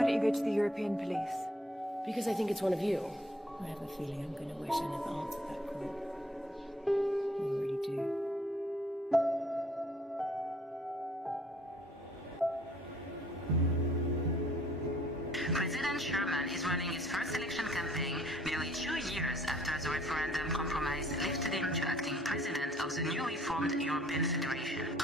Why don't you go to the European police? Because I think it's one of you. I have a feeling I'm going to wish I never answered that call. I already do. President Sherman is running his first election campaign nearly 2 years after the referendum compromise lifted him to acting president of the newly formed European Federation.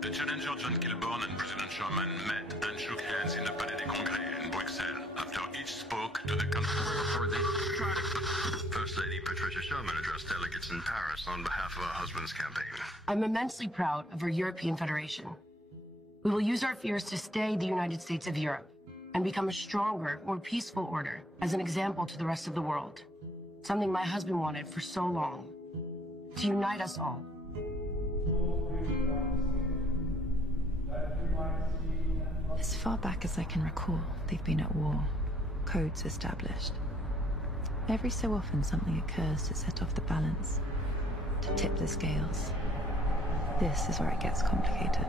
The challenger John Kilburn and President Sherman met and shook hands in the Palais des Congrès in Bruxelles after each spoke to the country. First Lady Patricia Sherman addressed delegates in Paris on behalf of her husband's campaign. I'm immensely proud of our European Federation. We will use our fears to stay the United States of Europe and become a stronger, more peaceful order as an example to the rest of the world. Something my husband wanted for so long. To unite us all. As far back as I can recall, they've been at war. Codes established. Every so often something occurs to set off the balance, to tip the scales. This is where it gets complicated.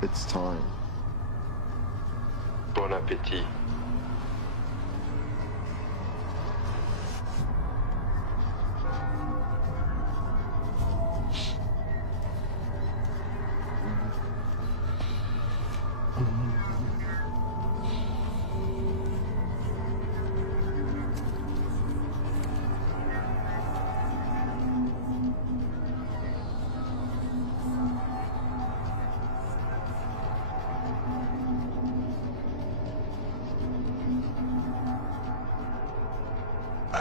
It's time. Bon appétit.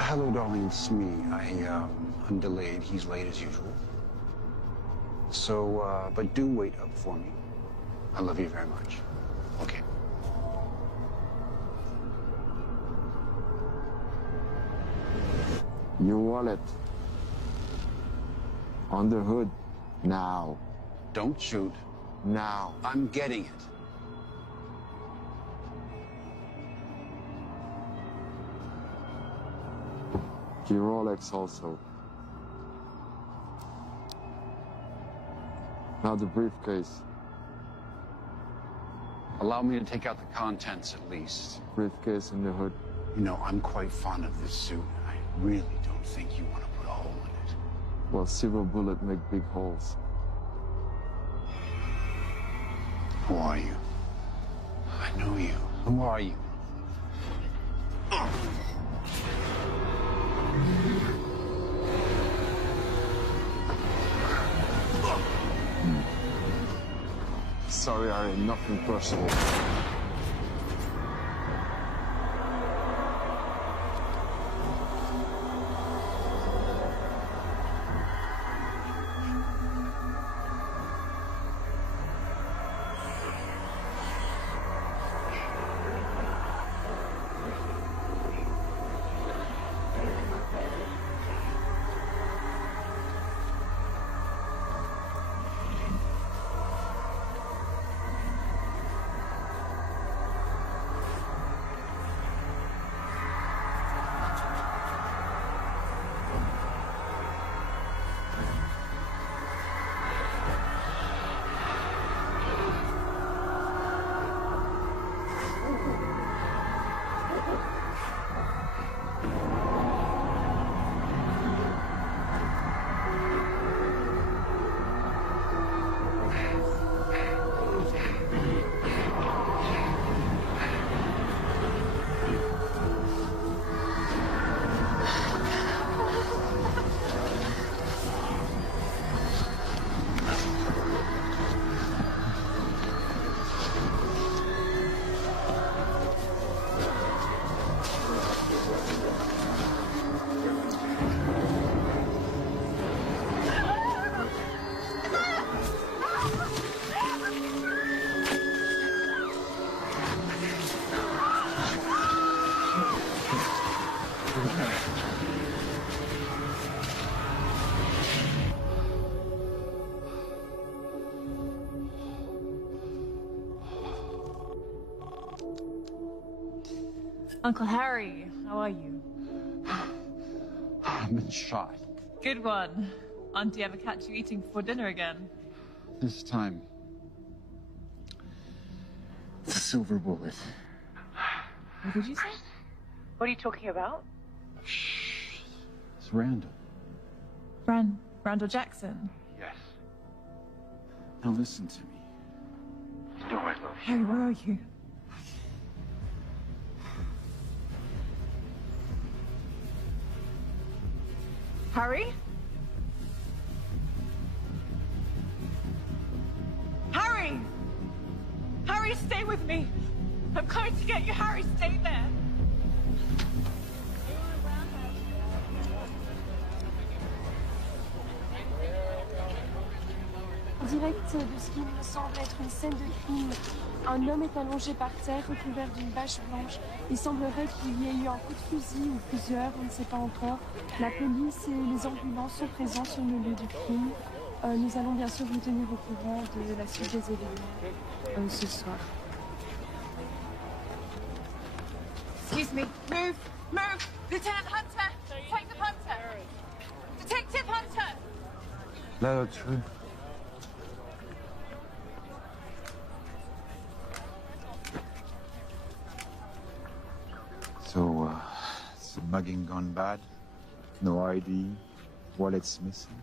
Hello, darling, it's me. I'm delayed. He's late as usual. So, but do wait up for me. I love you very much. Okay. Your wallet. On the hood. Now. Don't shoot. Now. I'm getting it. Your Rolex also. Now the briefcase. Allow me to take out the contents at least. Briefcase in the hood. You know, I'm quite fond of this suit. I really don't think you want to put a hole in it. Well, silver bullet make big holes. Who are you? I know you. Who are you? Sorry, Harry, nothing personal. Uncle Harry, how are you? I've been shot. Good one. Auntie ever catch you eating before dinner again? This time, it's a silver bullet. What did you say? What are you talking about? Shh. It's Randall. Randall Jackson? Yes. Now listen to me. You know I love you. Harry, where are you? Harry? Harry! Harry, stay with me! I'm going to get you, Harry, stay there! Direct de ce qui me semble être une scène de crime. Un homme est allongé par terre, recouvert d'une bâche blanche. Il semblerait qu'il y ait eu un coup de fusil ou plusieurs, on ne sait pas encore. La police et les ambulances sont présents sur le lieu du crime. Nous allons bien sûr vous tenir au courant de la suite des événements ce soir. Excuse me. Move! Move! Lieutenant Hunter! Detective Hunter! Detective Hunter! Là-dessus. So, is the mugging gone bad? No ID, wallet's missing.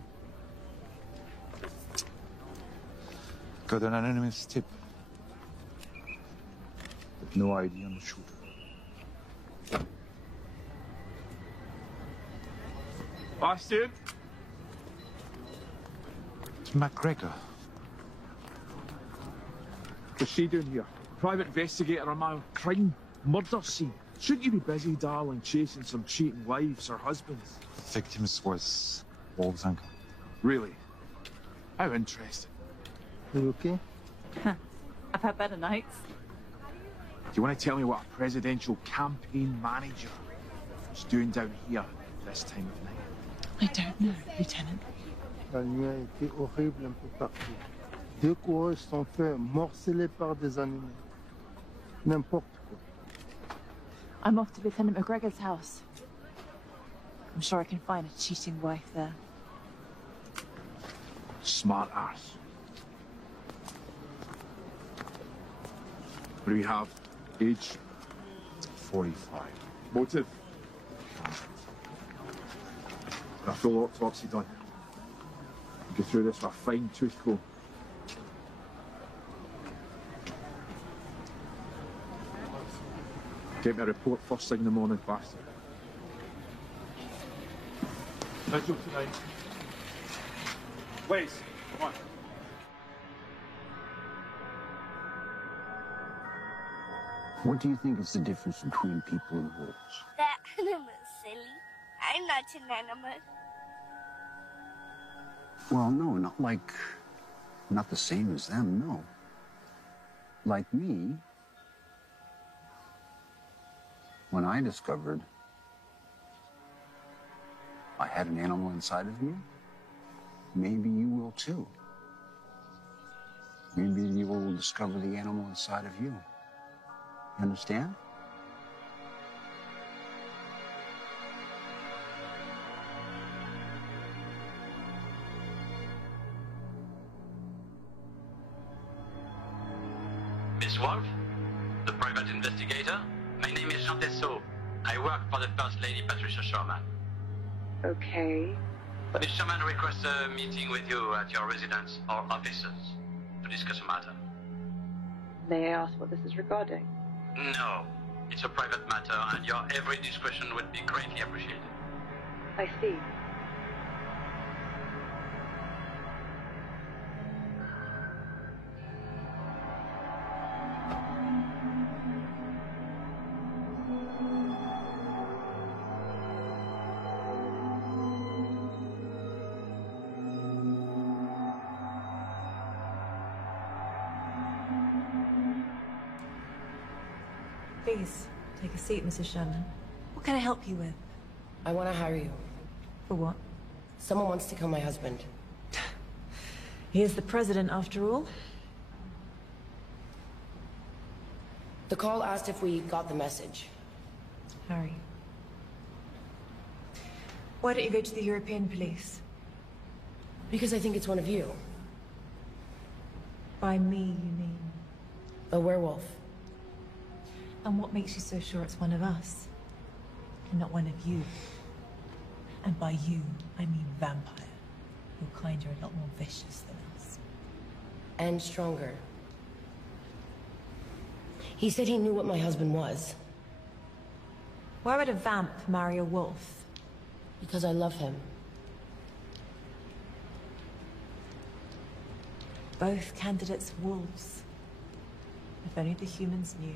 Got an anonymous tip. But no ID on the shooter. Bastard! It's McGregor. What's she doing here? Private investigator on my crime, murder scene. Shouldn't you be busy, darling, chasing some cheating wives or husbands? Victims was Wolf's uncle. Really? How interesting. Are you okay? I've had better nights. Do you want to tell me what a presidential campaign manager is doing down here this time of night? I don't know, Lieutenant. La nuit a été horrible un peu partout. Deux coureurs sont faits morcelés par des animaux. N'importe quoi. I'm off to Lieutenant McGregor's house. I'm sure I can find a cheating wife there. Smart ass. What do we have? Age? 45. Motive? A full autopsy done. Go through this with a fine tooth comb. Get me a report first thing in the morning, bastard. Vigil tonight. Wait, come on. What do you think is the difference between people and wolves? That animal's silly. I'm not an animal. Well, no, not the same as them, no. Like me, when I discovered I had an animal inside of me, maybe you will too. Maybe you will discover the animal inside of you. You understand? Miss Wolf, the private investigator. My name is Jean Tessot. I work for the First Lady Patricia Sherman. Okay. Miss Sherman requests a meeting with you at your residence or offices to discuss a matter. May I ask what this is regarding? No, it's a private matter and your every discretion would be greatly appreciated. I see. Please, take a seat, Mrs. Sherman. What can I help you with? I want to hire you. For what? Someone wants to kill my husband. He is the president, after all. The call asked if we got the message. Harry. Why don't you go to the European police? Because I think it's one of you. By me, you mean? A werewolf. And what makes you so sure it's one of us? And not one of you? And by you, I mean vampire. Your kind are a lot more vicious than us. And stronger. He said he knew what my husband was. Why would a vamp marry a wolf? Because I love him. Both candidates wolves. If only the humans knew.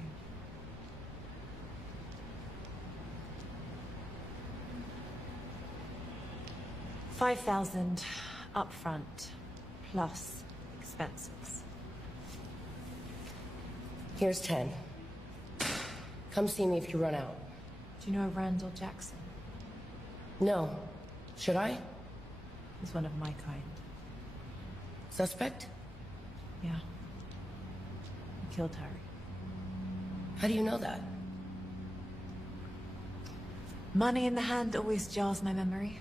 $5,000 up front, plus expenses. Here's 10. Come see me if you run out. Do you know Randall Jackson? No. Should I? He's one of my kind. Suspect? Yeah. He killed Harry. How do you know that? Money in the hand always jars my memory.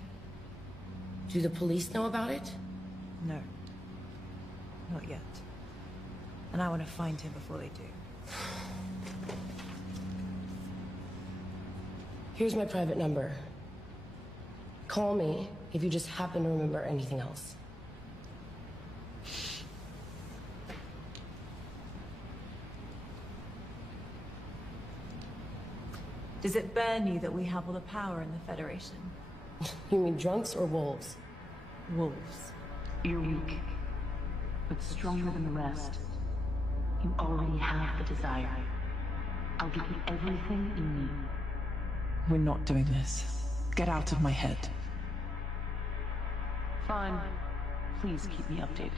Do the police know about it? No. Not yet. And I want to find him before they do. Here's my private number. Call me if you just happen to remember anything else. Does it burn you that we have all the power in the Federation? You mean drunks or wolves? Wolves. You're weak, but stronger than the rest. You already have the desire. I'll give you everything you need. We're not doing this. Get out of my head. Fine. Please keep me updated.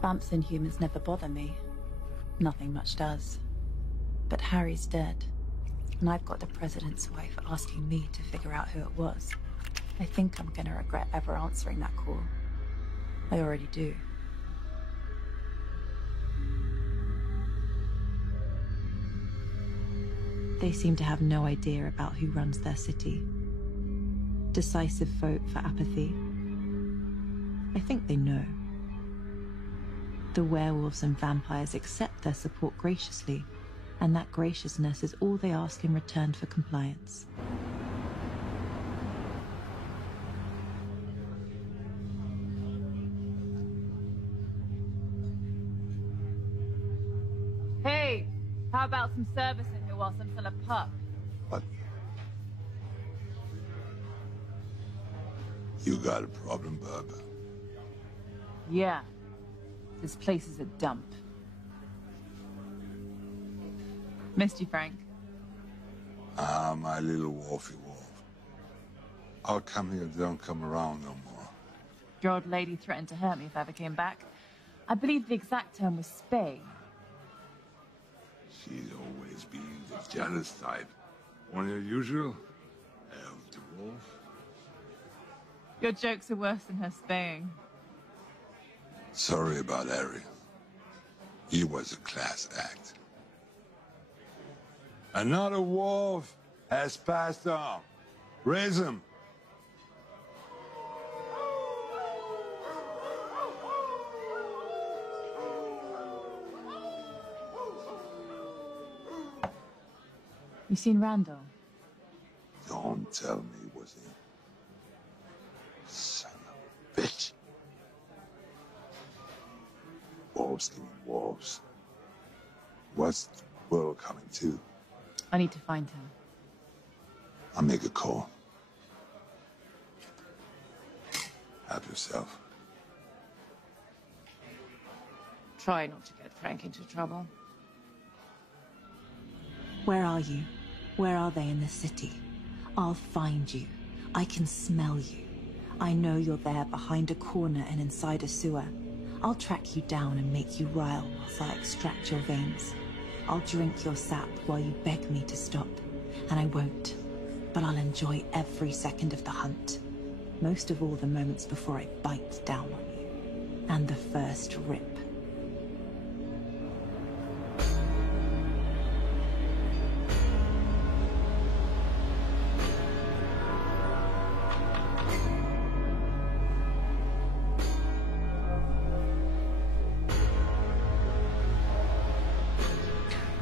Vamps and humans never bother me. Nothing much does. But Harry's dead. And I've got the president's wife asking me to figure out who it was. I think I'm gonna regret ever answering that call. I already do. They seem to have no idea about who runs their city. Decisive vote for apathy. I think they know. The werewolves and vampires accept their support graciously, and that graciousness is all they ask in return for compliance. Hey, how about some service in here whilst I'm still a pup? What? You got a problem, bub? Yeah. This place is a dump. Missed you, Frank. Ah, my little wolfy wolf. I'll come here, don't come around no more. Your old lady threatened to hurt me if I ever came back. I believe the exact term was spay. She's always been the jealous type. Only usual. Elf the wolf. Your jokes are worse than her spaying. Sorry about Harry. He was a class act. Another wolf has passed on. Raise him. You seen Randall? Don't tell me it was him. Son of a bitch. Wolves killing wolves. What's the world coming to? I need to find him. I'll make a call. Help yourself. Try not to get Frank into trouble. Where are you? Where are they in the city? I'll find you. I can smell you. I know you're there behind a corner and inside a sewer. I'll track you down and make you rile whilst I extract your veins. I'll drink your sap while you beg me to stop. And I won't. But I'll enjoy every second of the hunt. Most of all the moments before I bite down on you. And the first rip.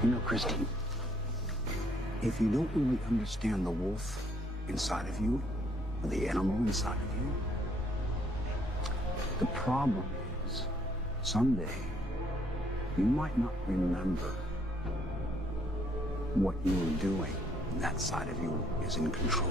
You know, Christine, if you don't really understand the wolf inside of you, or the animal inside of you, the problem is, someday, you might not remember what you were doing. That side of you is in control.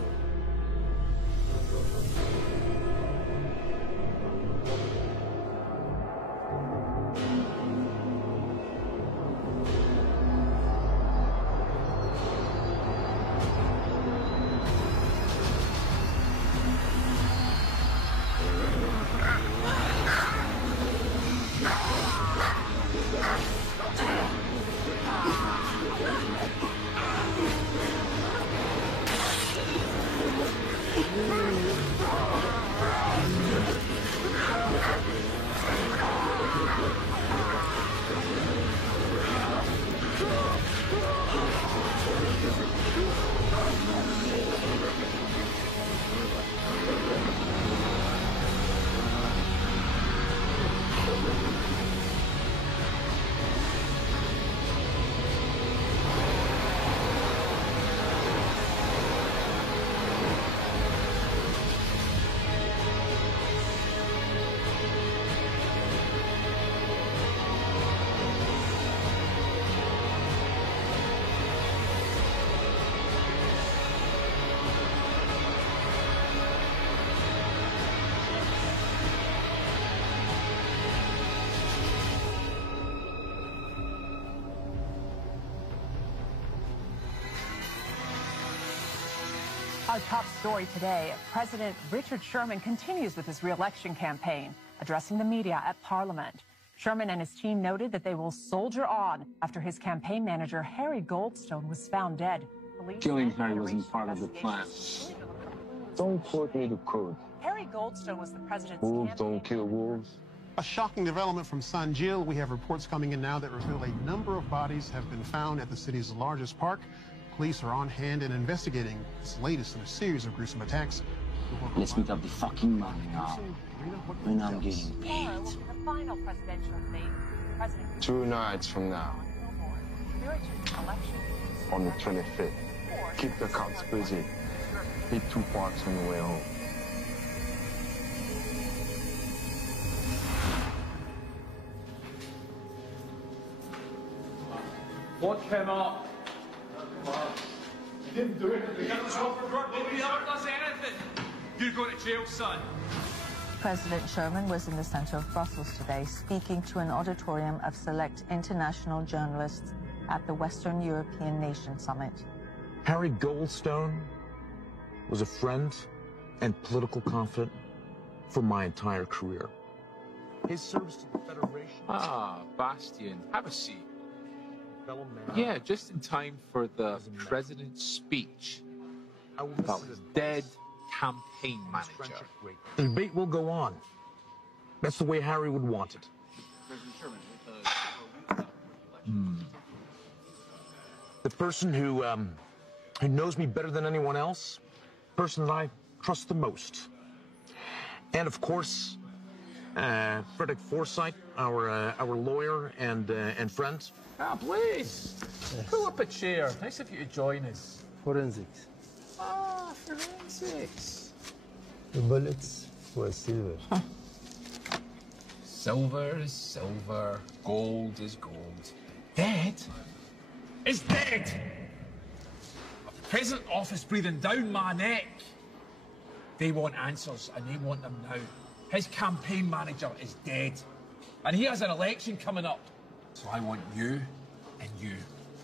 Our top story today, President Richard Sherman continues with his re-election campaign, addressing the media at Parliament. Sherman and his team noted that they will soldier on after his campaign manager, Harry Goldstone, was found dead. Killing Harry wasn't part of the plan. Don't quote me the code. Harry Goldstone was the president's Wolves don't kill wolves. A shocking development from San Gil. We have reports coming in now that reveal a number of bodies have been found at the city's largest park. Police are on hand and investigating this latest in a series of gruesome attacks Let's meet up the fucking money now. When I'm getting paid. The final presidential debate. President 2 nights from now. On the 25th. Keep the cops busy. Hit 2 parks on the way home. What came up? You didn't do anything. Nobody ever does anything. You're going to jail, son. President Sherman was in the center of Brussels today, speaking to an auditorium of select international journalists at the Western European Nation Summit. Harry Goldstone was a friend and political confidant for my entire career. His service to the Federation... Ah, Bastian, have a seat. Fellow man. Yeah, just in time for the president's speech about his dead campaign manager. The debate will go on. That's the way Harry would want it. The person who knows me better than anyone else, the person that I trust the most. And of course, Frederick Forsyth, our lawyer and friend. Ah, please. Pull up a chair. Nice of you to join us. Forensics. Ah, forensics. The bullets were silver. Silver is silver. Gold is gold. Dead is dead. The present office breathing down my neck. They want answers, and they want them now. His campaign manager is dead, and he has an election coming up. So I want you and you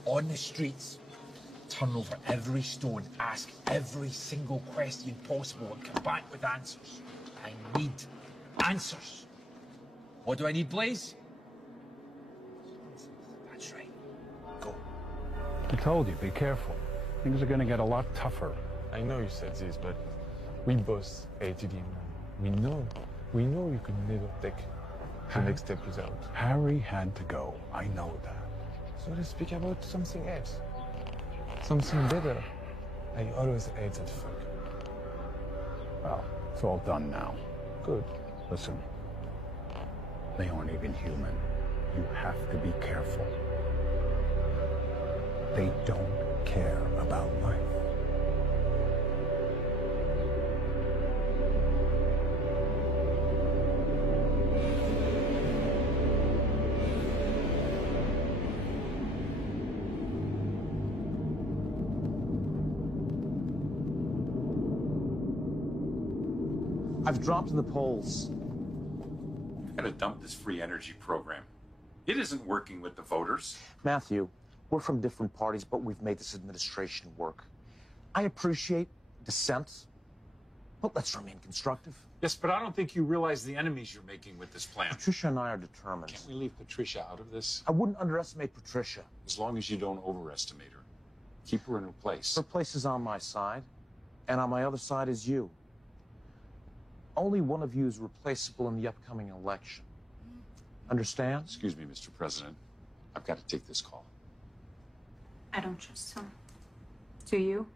on the streets. Turn over every stone, ask every single question possible, and come back with answers. I need answers. What do I need, Blaze? That's right. Go. I told you, be careful. Things are going to get a lot tougher. I know you said this, but we both hated him. We know you could never take the next step without. Harry had to go. I know that. So let's speak about something else. Something better. I always hate that fuck. Well, it's all done now. Good. Listen, they aren't even human. You have to be careful. They don't care about life. I've dropped in the polls. I've got to dump this free energy program. It isn't working with the voters. Matthew, we're from different parties, but we've made this administration work. I appreciate dissent, but let's remain constructive. Yes, but I don't think you realize the enemies you're making with this plan. Patricia and I are determined. Can't we leave Patricia out of this? I wouldn't underestimate Patricia. As long as you don't overestimate her. Keep her in her place. Her place is on my side, and on my other side is you. Only one of you is replaceable in the upcoming election. Understand? Excuse me, Mr. President. I've got to take this call. I don't trust him. Do you?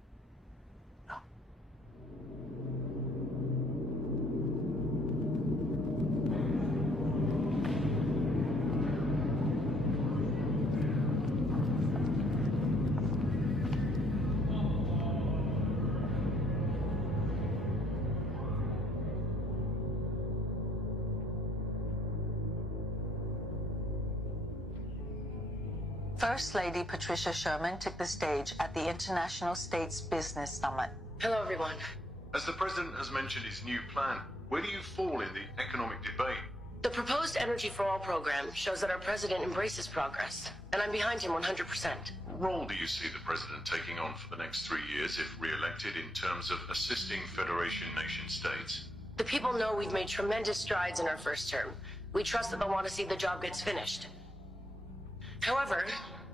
First Lady Patricia Sherman took the stage at the International States Business Summit. Hello, everyone. As the president has mentioned his new plan, where do you fall in the economic debate? The proposed Energy for All program shows that our president embraces progress, and I'm behind him 100%. What role do you see the president taking on for the next 3 years if re-elected in terms of assisting Federation nation states? The people know we've made tremendous strides in our first term. We trust that they'll want to see the job gets finished. However,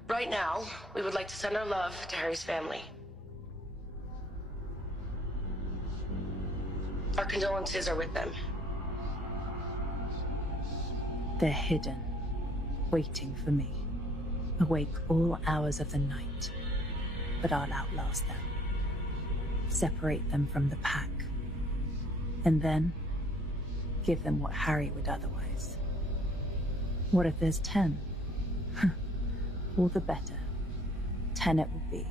right now, we would like to send our love to Harry's family. Our condolences are with them. They're hidden, waiting for me, awake all hours of the night. But I'll outlast them, separate them from the pack, And then, give them what Harry would otherwise. What if there's 10? All the better. 10 it will be.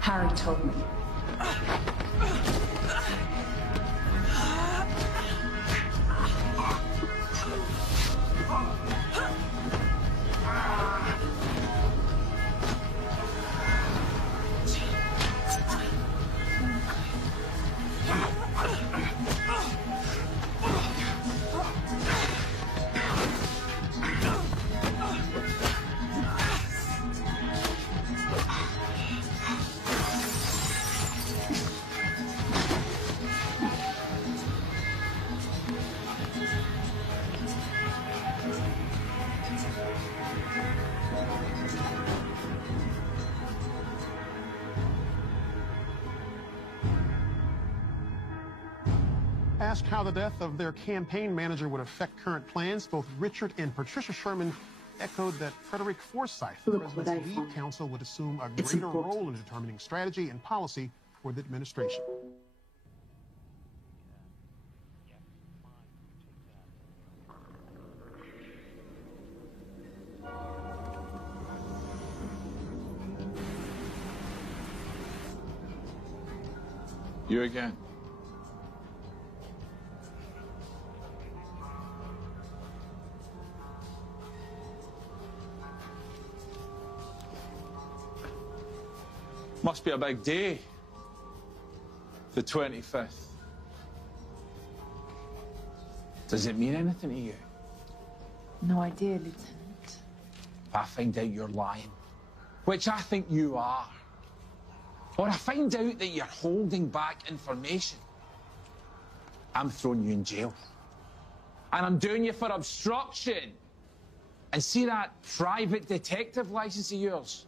Harry told me. Asked how the death of their campaign manager would affect current plans, both Richard and Patricia Sherman echoed that Frederick Forsyth, the president's lead counsel, would assume a greater role in determining strategy and policy for the administration. You again. Must be a big day. The 25th. Does it mean anything to you? No idea, Lieutenant. If I find out you're lying, which I think you are, or I find out that you're holding back information, I'm throwing you in jail. And I'm doing you for obstruction. And see that private detective license of yours?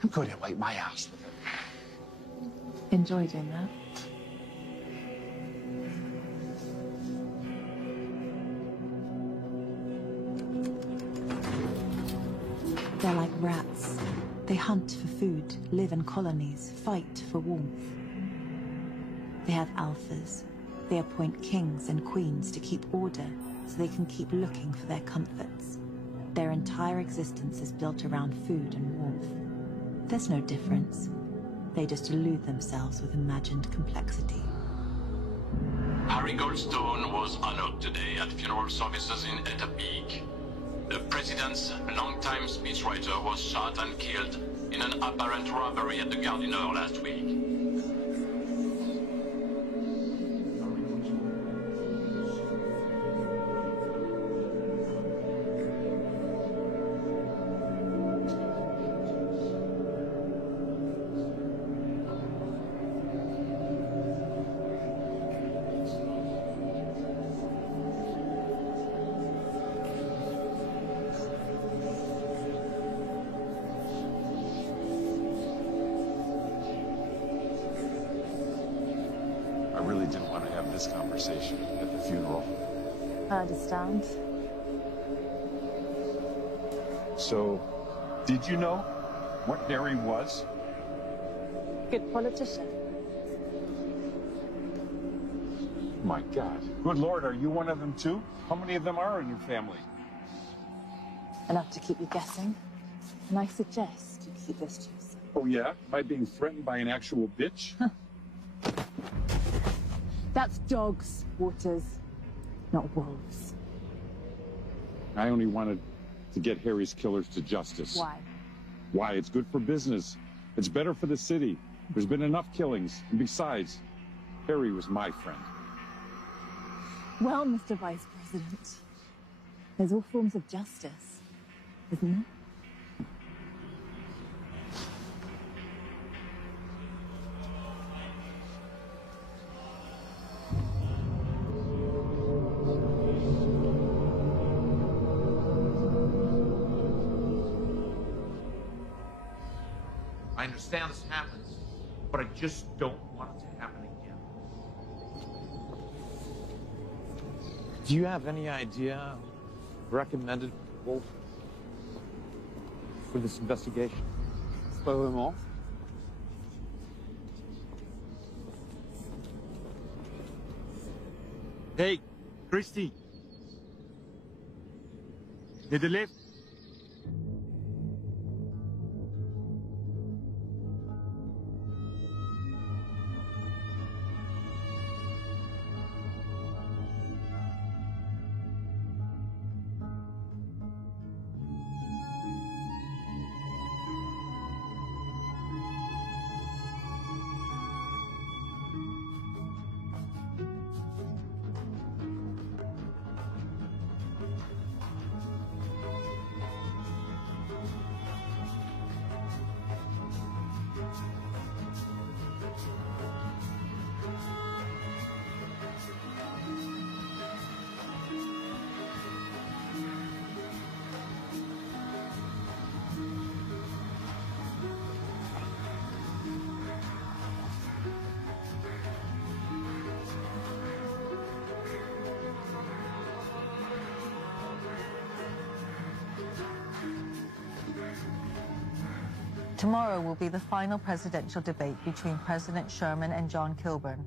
I'm going to wipe my ass with it. Enjoy doing that. They're like rats. They hunt for food, live in colonies, fight for warmth. They have alphas. They appoint kings and queens to keep order so they can keep looking for their comforts. Their entire existence is built around food and warmth. There's no difference. They just elude themselves with imagined complexity. Harry Goldstone was honored today at funeral services in Eta Peak. The president's longtime speechwriter was shot and killed in an apparent robbery at the Gare du Nord last week. I really didn't want to have this conversation at the funeral. I understand. So, did you know what Dari was? Good politician. My God. Good Lord, are you one of them too? How many of them are in your family? Enough to keep you guessing. And I suggest you keep this to yourself. Oh yeah? Am I being threatened by an actual bitch? That's dogs, Waters, not wolves. I only wanted to get Harry's killers to justice. Why? Why? It's good for business. It's better for the city. There's been enough killings. And besides, Harry was my friend. Well, Mr. Vice President, there's all forms of justice, isn't there? I understand this happens, but I just don't want it to happen again. Do you have any idea recommended people for this investigation? Pas vraiment. Hey, Christy. To the left. Tomorrow will be the final presidential debate between President Sherman and John Kilburn.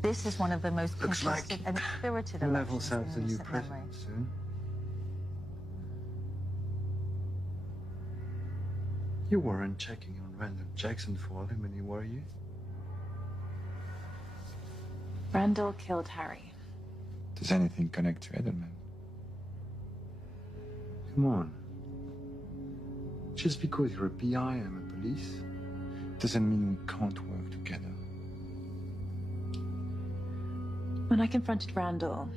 This is one of the most contested and spirited elections in the new recent memory. president soon. You weren't checking on Randall Jackson for alimony, were you? Randall killed Harry. Does anything connect to Edelman? Come on. Just because you're a PI and I'm a police, doesn't mean we can't work together. When I confronted Randall,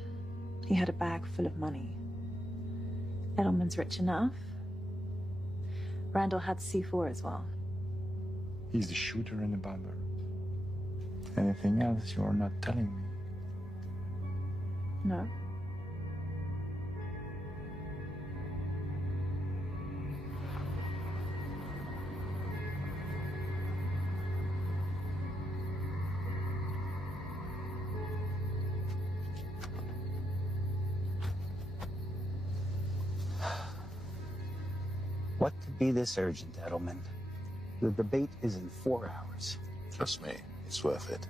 he had a bag full of money. Edelman's rich enough. Randall had C4 as well. He's the shooter and the bomber. Anything else you're not telling me? No. What could be this urgent, Edelman? The debate is in 4 hours. Trust me, it's worth it.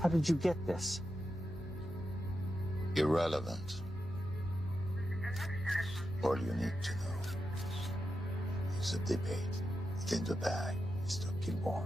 How did you get this? Irrelevant. All you need to know is the debate within the bag, Mr. Kilborn.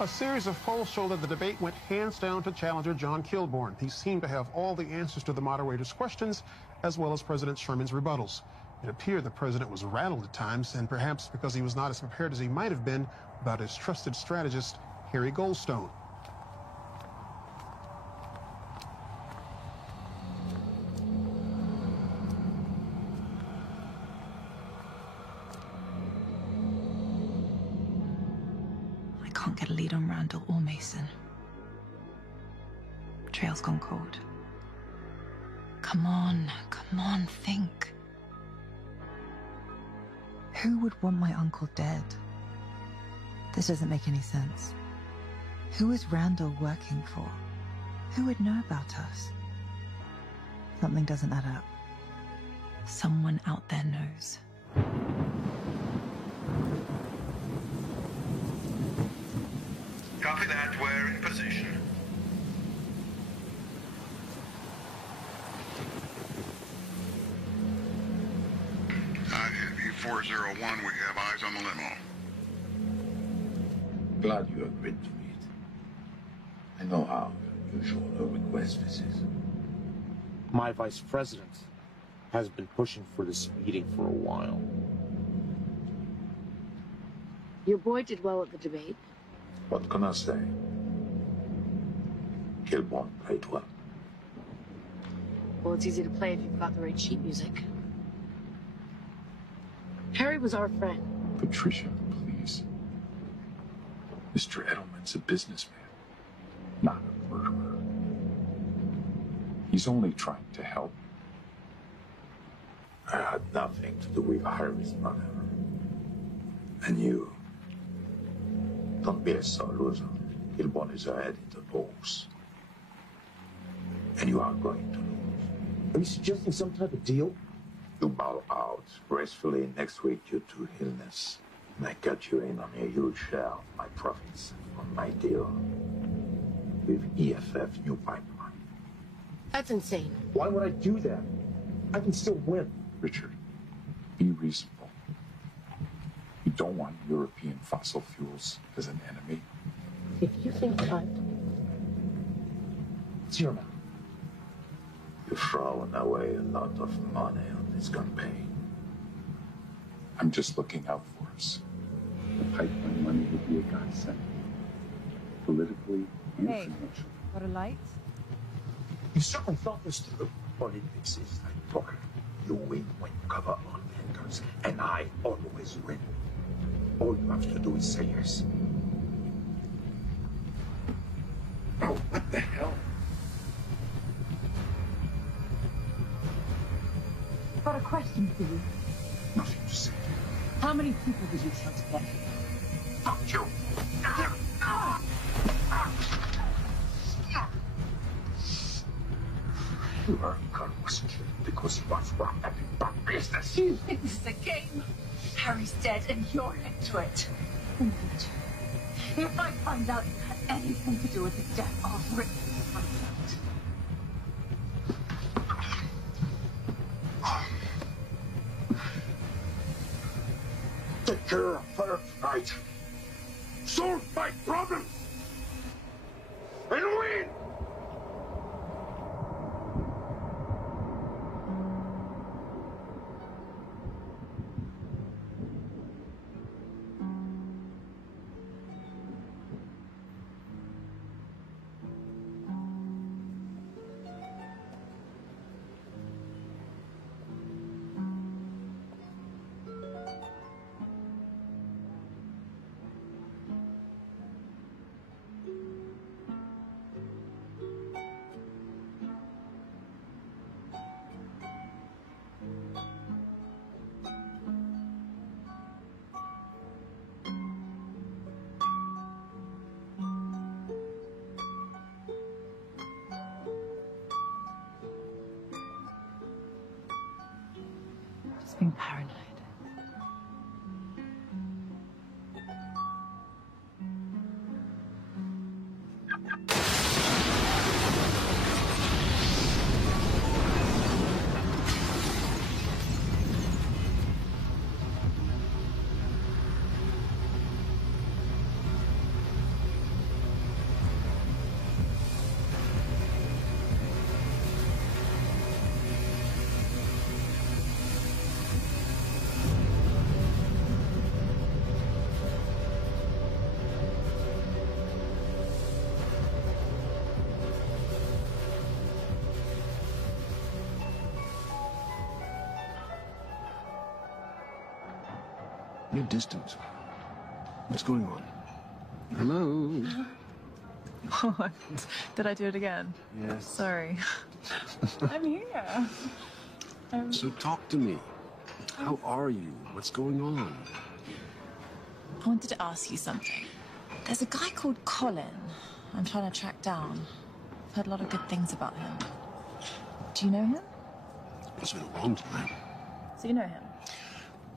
A series of polls show that the debate went hands down to challenger John Kilburn. He seemed to have all the answers to the moderator's questions, as well as President Sherman's rebuttals. It appeared the president was rattled at times, and perhaps because he was not as prepared as he might have been about his trusted strategist, Harry Goldstone. I can't get a lead on Randall or Mason. Trail's gone cold. Come on, think. Who would want my uncle dead? This doesn't make any sense. Who is Randall working for? Who would know about us? Something doesn't add up. Someone out there knows. Copy that. We're in position. Heavy 401, we have eyes on the limo. Glad you agreed to meet. I know how unusual a request this is. My vice president has been pushing for this meeting for a while. Your boy did well at the debate. What can I say? Kilborn played well. Well, it's easy to play if you've got the right sheet music. Harry was our friend. Patricia, please. Mr. Edelman's a businessman, not a murderer. He's only trying to help. I had nothing to do with Harry's murder. And you, don't be a sore loser. Kilborn is ahead in the polls. And you are going to lose. Are you suggesting some type of deal? You bow out gracefully next week due to illness. And I cut you in on a huge share of my profits on my deal with EFF New Pipeline. That's insane. Why would I do that? I can still win. Richard, be reasonable. You don't want European fossil fuels as an enemy. If you think it's your mouth. You've thrown away a lot of money on this campaign. I'm just looking out for us. The pipeline money would be a godsend. Politically and Hey, financially. got a light? You certainly thought this through. Politics is like poker. You win when you cover all bankers, and I always win. All you have to do is say yes. Oh, what the hell? Got a question for you. Nothing to say. How many people did you try to get? Fuck you! You are incarcerated because you was wrong at the bad business. You think this is a game? Harry's dead and you're into it. If I find out you had anything to do with the death, I'll rip you from Take care of her tonight. Solve my problems. And win! Just being paranoid. You're distant. What's going on? Hello? What? Did I do it again? Yes. Sorry. I'm here. So talk to me. How are you? What's going on? I wanted to ask you something. There's a guy called Colin I'm trying to track down. I've heard a lot of good things about him. Do you know him? It's been a long time. So you know him?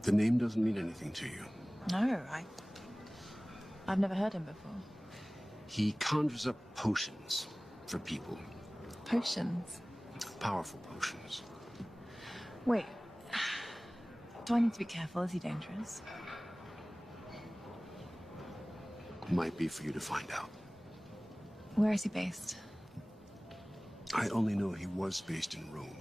The name doesn't mean anything to you. No, I've never heard him before. He conjures up potions for people. Potions? Powerful potions. Wait. Do I need to be careful? Is he dangerous? Might be for you to find out. Where is he based? I only know he was based in Rome.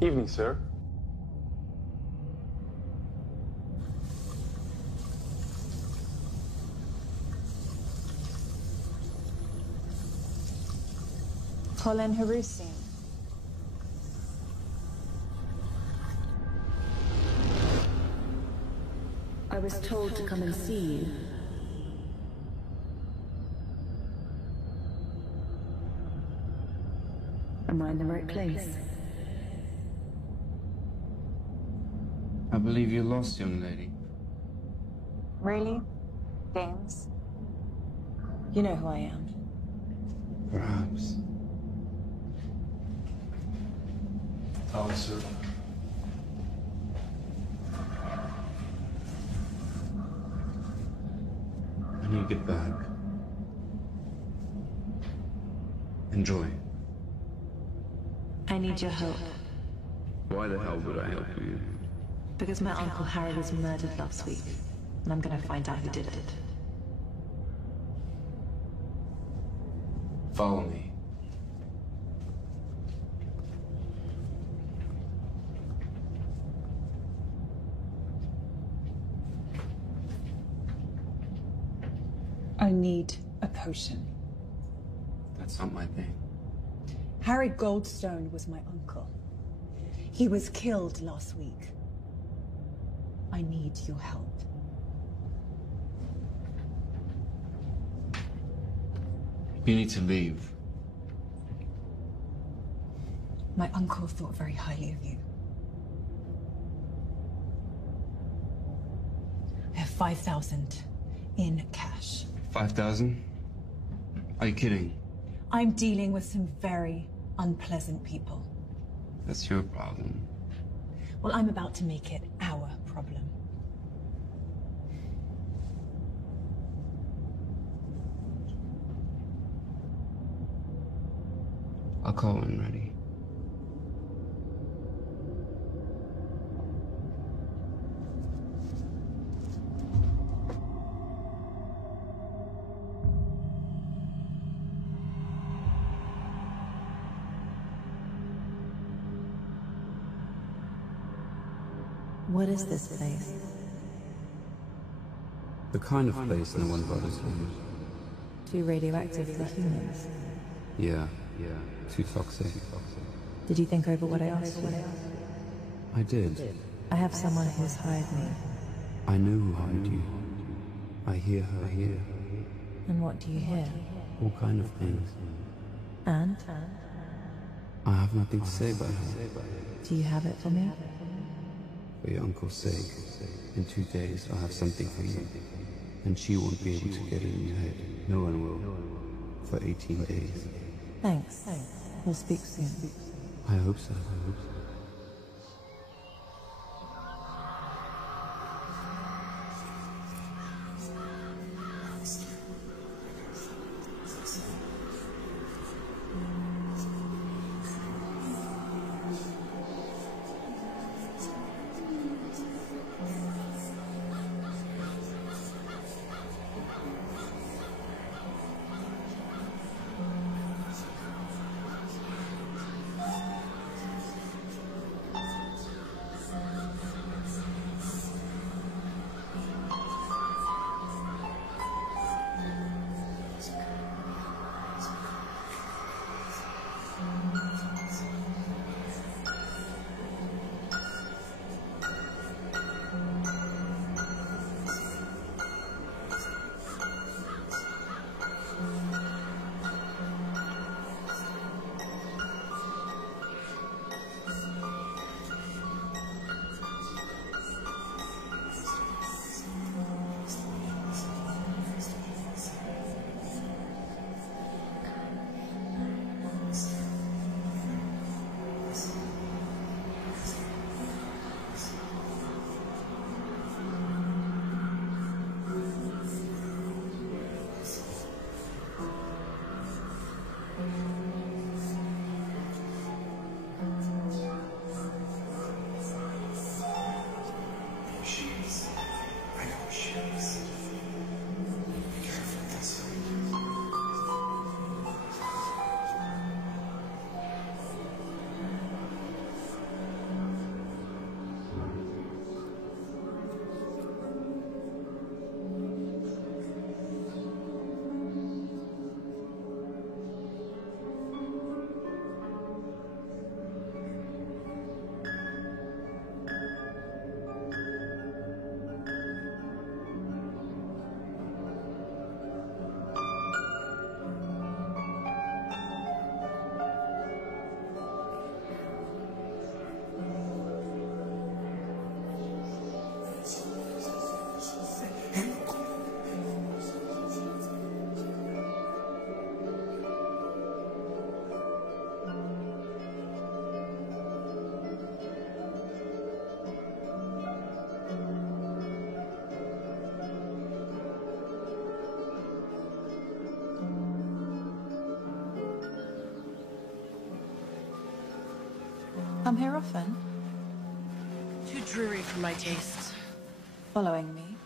Evening, sir. Colin Harusian. I was told to come and see you. Am I in the right place? I believe you're lost, young lady. Really? Games? You know who I am. Perhaps. Sir. When you get back, enjoy. I need your help. Why the hell would I help you? Because my Uncle Harry was murdered last week, and I'm gonna find out who did it. Follow me. I need a potion. That's not my thing. Harry Goldstone was my uncle. He was killed last week. I need your help. You need to leave. My uncle thought very highly of you. I have 5,000 in cash. 5,000? Are you kidding? I'm dealing with some very unpleasant people. That's your problem. Well, I'm about to make it our problem. I'll call when ready. What is this place? The kind of place no one bothers leave. Too radioactive for humans. Yeah. Too toxic. Did you think over what I asked you? I did. I have someone who's hired me. I know who hired you. I hear her here. And what do you hear? All kind of things. And? I have nothing to say about her. Do you have it for me? For your uncle's sake, in 2 days I'll have something for you. And she won't be able to get it in your head. No one will. For 18 days. Thanks. We'll speak soon. I hope so. Come here often? Too dreary for my taste. Following me?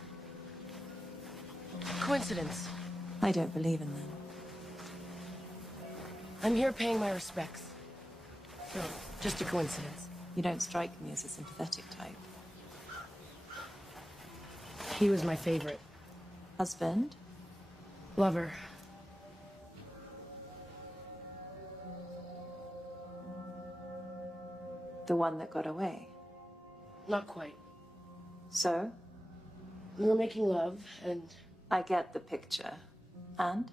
Coincidence. I don't believe in them. I'm here paying my respects. So, just a coincidence. You don't strike me as a sympathetic type. He was my favorite. Husband? Lover. The one that got away? Not quite. So? We were making love, and... I get the picture. And?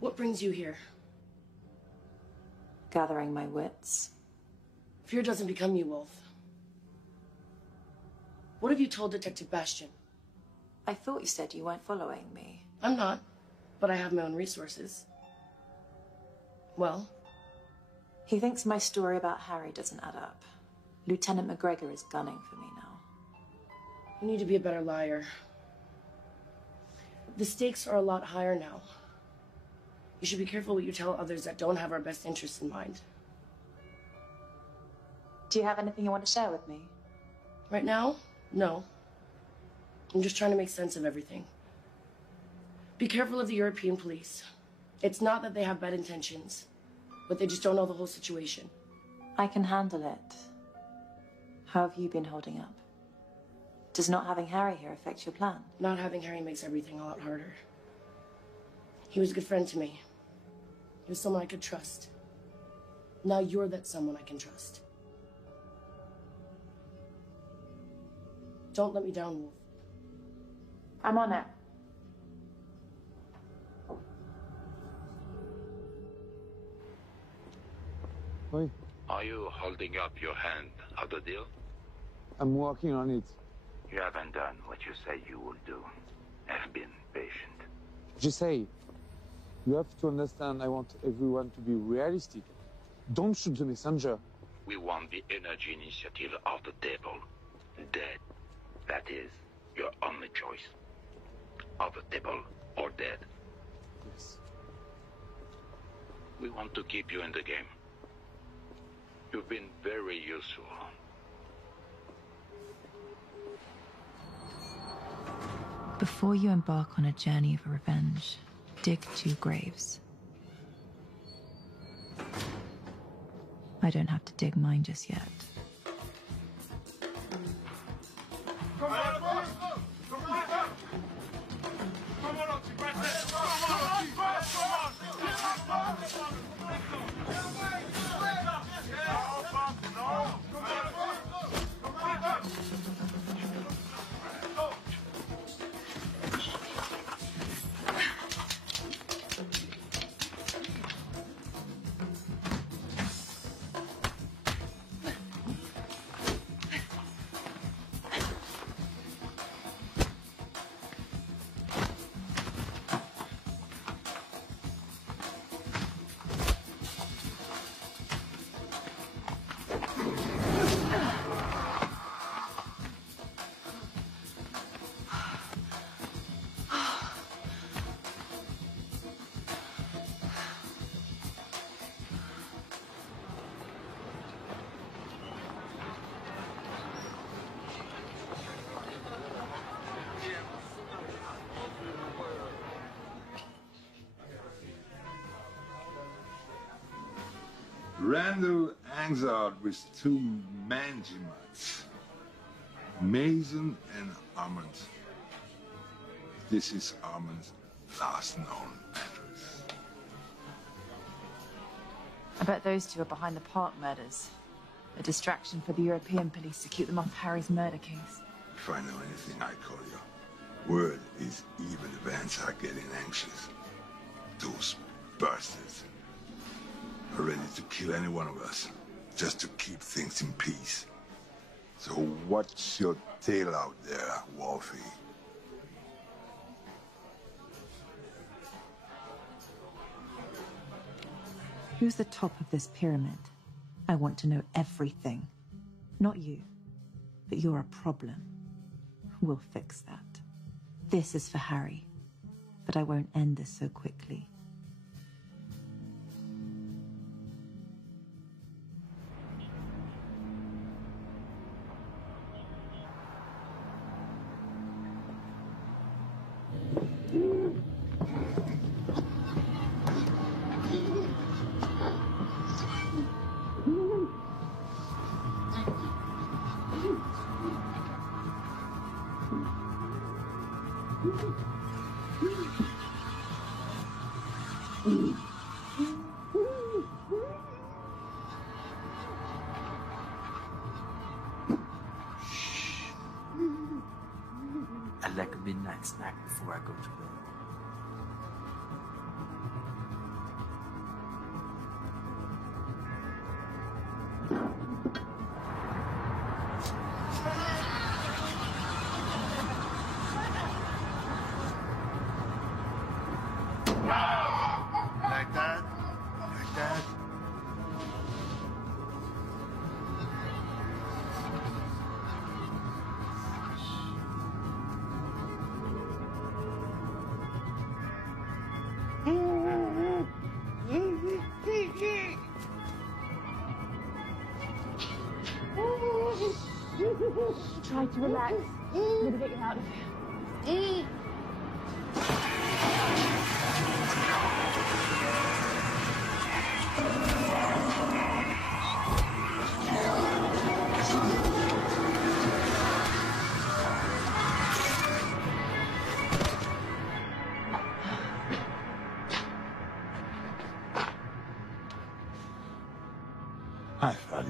What brings you here? Gathering my wits. Fear doesn't become you, Wolf. What have you told Detective Bastian? I thought you said you weren't following me. I'm not, but I have my own resources. Well? He thinks my story about Harry doesn't add up. Lieutenant McGregor is gunning for me now. You need to be a better liar. The stakes are a lot higher now. You should be careful what you tell others that don't have our best interests in mind. Do you have anything you want to share with me? Right now? No. I'm just trying to make sense of everything. Be careful of the European police. It's not that they have bad intentions, but they just don't know the whole situation. I can handle it. How have you been holding up? Does not having Harry here affect your plan? Not having Harry makes everything a lot harder. He was a good friend to me. He was someone I could trust. Now you're that someone I can trust. Don't let me down, Wolf. I'm on it. Oi, Are you holding up your hand of the deal? I'm working on it. You haven't done what you said you would do. Have been patient. Just say, you have to understand I want everyone to be realistic. Don't shoot the messenger. We want the energy initiative off the table. Dead. That is your only choice. Off the table or dead. Yes. We want to keep you in the game. You've been very useful. Before you embark on a journey of revenge, dig 2 graves. I don't have to dig mine just yet. Randall hangs out with 2 manjimats, Mason and Armand. This is Armand's last known address. I bet those 2 are behind the Park murders. A distraction for the European police to keep them off Harry's murder case. If I know anything, I call you. Word is even events are getting anxious. Those bastards are ready to kill any one of us, just to keep things in peace. So what's your tale out there, Wolfie? Who's the top of this pyramid? I want to know everything. Not you, but you're a problem. We'll fix that. This is for Harry, but I won't end this so quickly. I like a midnight snack before I go to bed. Like that? Like that? Try to relax. I'm gonna get you out of here.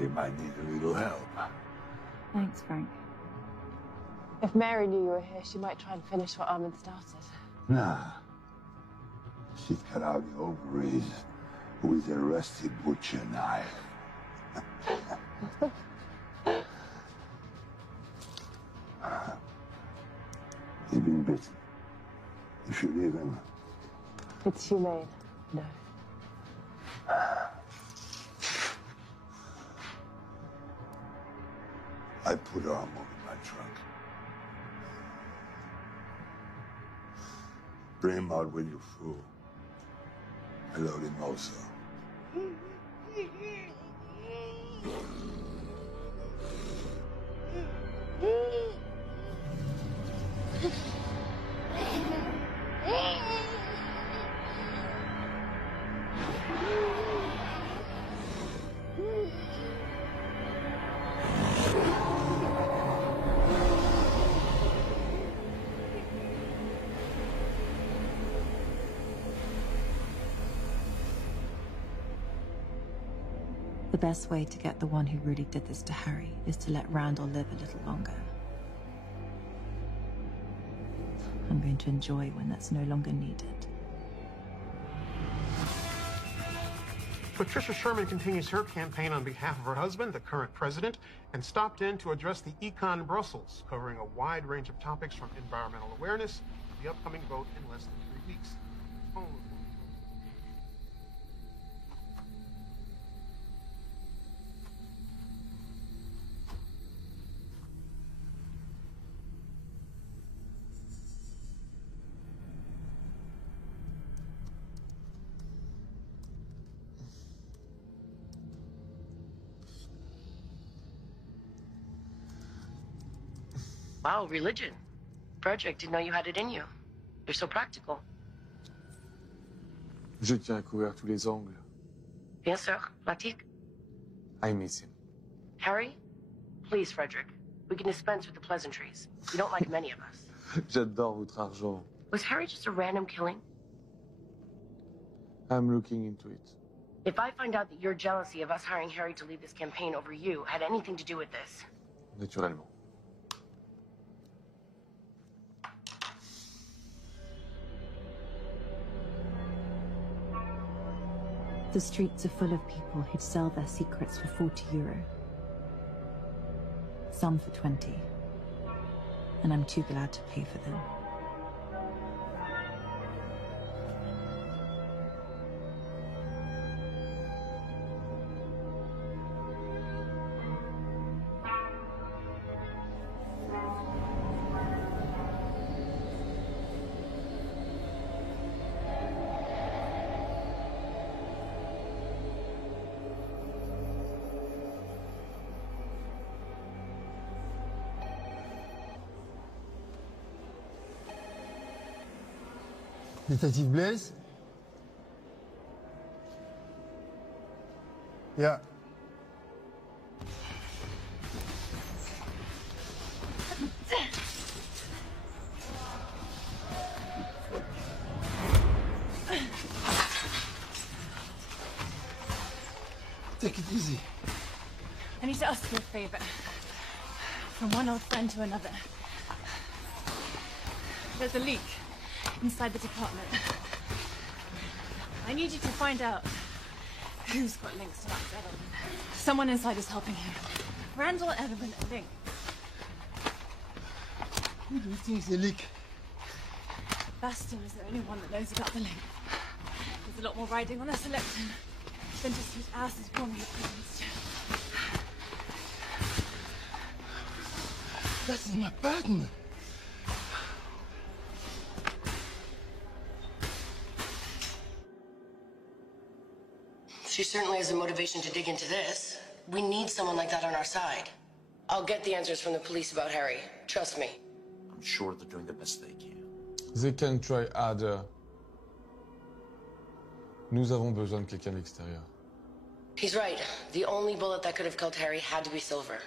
they might need a little help. Thanks, Frank. If Mary knew you were here, she might try and finish what Armin started. Nah. She'd cut out the ovaries with a rusty butcher knife. He's been bitten. You should leave him. It's humane. No. I put armor in my trunk. Bring him out when you're full. I load him also. The best way to get the one who really did this to Harry is to let Randall live a little longer. I'm going to enjoy when that's no longer needed. Patricia Sherman continues her campaign on behalf of her husband, the current president, and stopped in to address the econ in Brussels, covering a wide range of topics from environmental awareness to the upcoming vote in less than 3 weeks. Wow, religion. Frederick, didn't know you had it in you. You're so practical. Je tiens à couvrir tous les angles. Bien sûr, pratique. I miss him. Harry, please, Frederick. We can dispense with the pleasantries. We don't like many of us. J'adore votre argent. Was Harry just a random killing? I'm looking into it. If I find out that your jealousy of us hiring Harry to lead this campaign over you had anything to do with this. Naturellement. The streets are full of people who'd sell their secrets for €40. Some for 20. And I'm too glad to pay for them. Detective Blaise? Yeah. Take it easy. I need to ask you a favor. From one old friend to another. There's a leak inside the department. I need you to find out who's got links to that Edelman. Someone inside is helping him. Randall Edelman at Link. Who do you think is the leak? Bastion is the only one that knows about the link. There's a lot more riding on the selection than just whose ass is warming the prison's chair. That's my pattern. She certainly has a motivation to dig into this. We need someone like that on our side. I'll get the answers from the police about Harry. Trust me. I'm sure they're doing the best they can. They can try harder. Nous avons besoin de quelqu'un de l'extérieur. He's right. The only bullet that could have killed Harry had to be silver.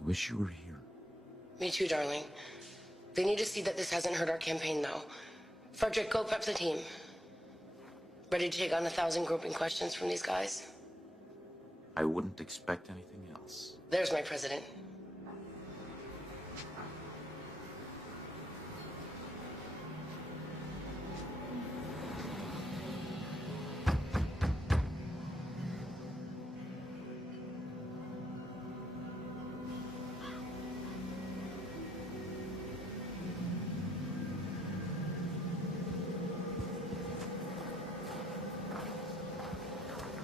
I wish you were here. Me too, darling. They need to see that this hasn't hurt our campaign, though. Frederick, go prep the team. Ready to take on 1,000 groping questions from these guys? I wouldn't expect anything else. There's my president.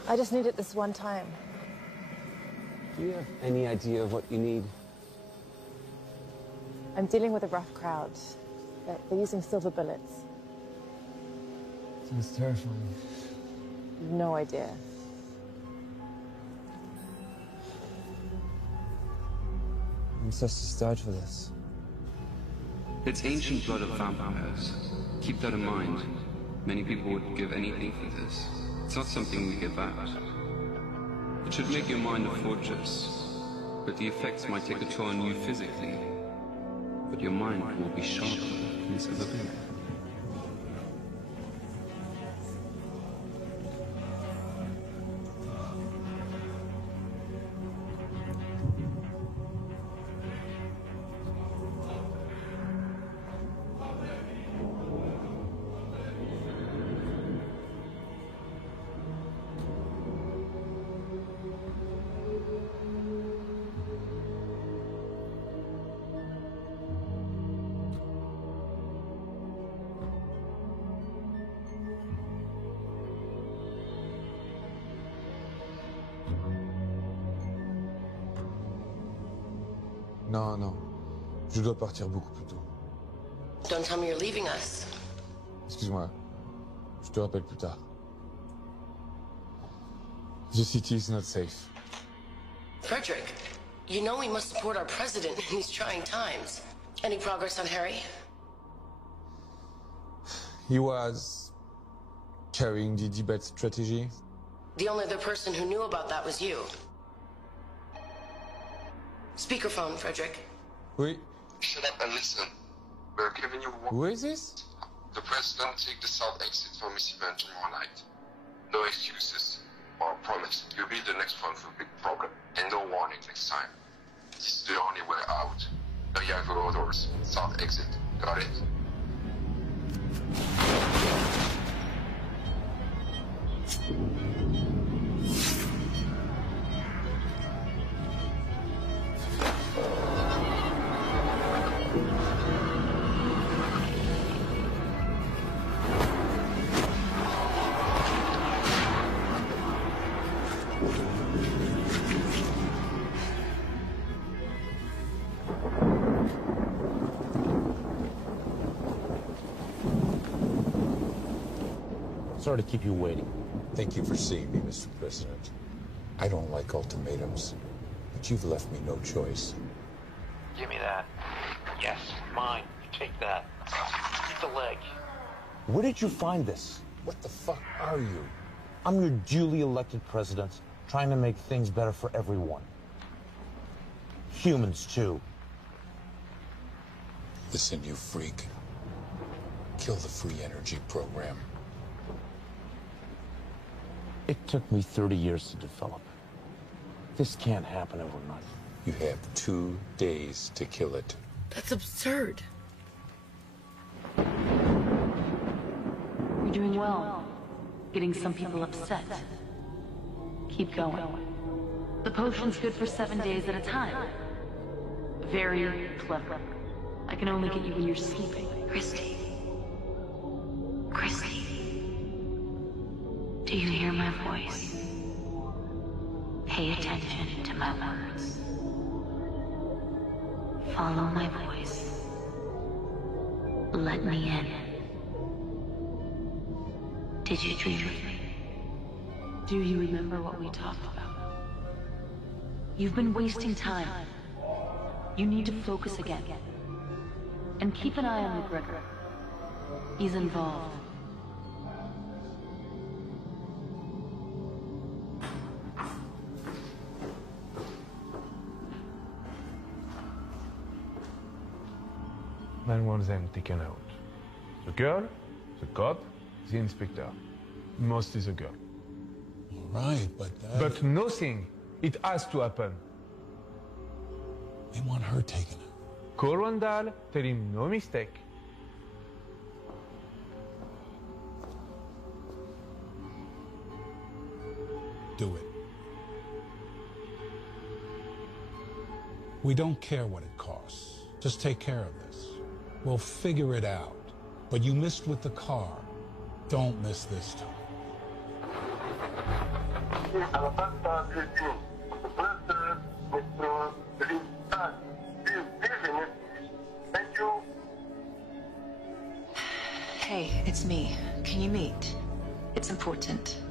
I just need it this one time. Do you have any idea of what you need? I'm dealing with a rough crowd. They're using silver bullets. Sounds terrifying. No idea. I'm supposed to start for this. It's ancient blood of vampires. Keep that in mind. Many people would give anything for this. It's not something we give out. It should make your mind a fortress, but the effects might take a toll on you physically. But your mind will be sharper than it's ever been. Non, non. Je dois partir beaucoup plus tôt. Don't tell me you're leaving us. Excuse-moi. Je te rappelle plus tard. The city is not safe. Frederick, you know we must support our president in these trying times. Any progress on Harry? He was carrying the debate strategy. The only other person who knew about that was you. Speakerphone, Frederick. Oui. Shut up and listen. We're giving you one. Who is this? The president take the south exit from his event tomorrow night. No excuses or promise. You'll be the next one for a big problem. And no warning next time. This is the only way out. No Niagara doors. South exit. Got it? Sorry to keep you waiting. Thank you for seeing me, Mr. President. I don't like ultimatums, but you've left me no choice. Give me that. Yes, mine. You take that. Keep the leg. Where did you find this? What the fuck are you? I'm your duly elected president, trying to make things better for everyone. Humans, too. Listen, you freak. Kill the free energy program. It took me 30 years to develop. This can't happen overnight. You have 2 days to kill it. That's absurd. You're doing well. Getting some people upset. Keep going. The potion's good for 7 days at a time. Very clever. I can only get you when you're sleeping. Christy. Christy. Do you hear my voice? Pay attention to my words. Follow my voice. Let me in. Did you dream of me? Do you remember what we talked about? You've been wasting time. You need to focus again. And keep an eye on McGregor. He's involved. Man was then taken out. The girl, the cop, the inspector. Mostly the girl. Right, but But nothing It has to happen. They want her taken. Corondal, tell him no mistake. Do it. We don't care what it costs. Just take care of this. We'll figure it out. But you missed with the car. Don't miss this time. Hey, it's me. Can you meet? It's important.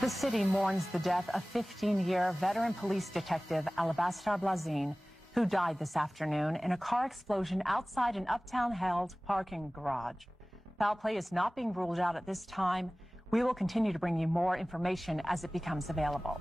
The city mourns the death of 15-year veteran police detective Alabaster Blazin, who died this afternoon in a car explosion outside an uptown held parking garage. Foul play is not being ruled out at this time. We will continue to bring you more information as it becomes available.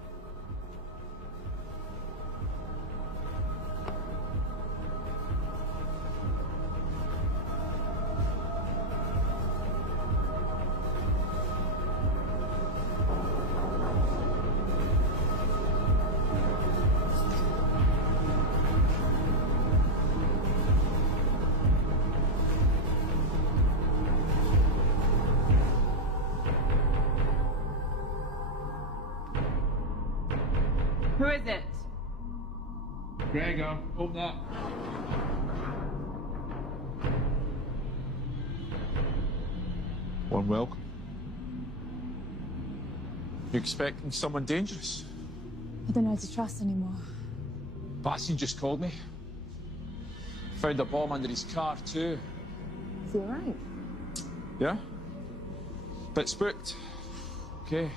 Who is it? Gregor, open up. Warm welcome. You expecting someone dangerous? I don't know how to trust anymore. Bassy just called me. Found a bomb under his car too. Is he alright? Yeah? Bit spooked. Okay.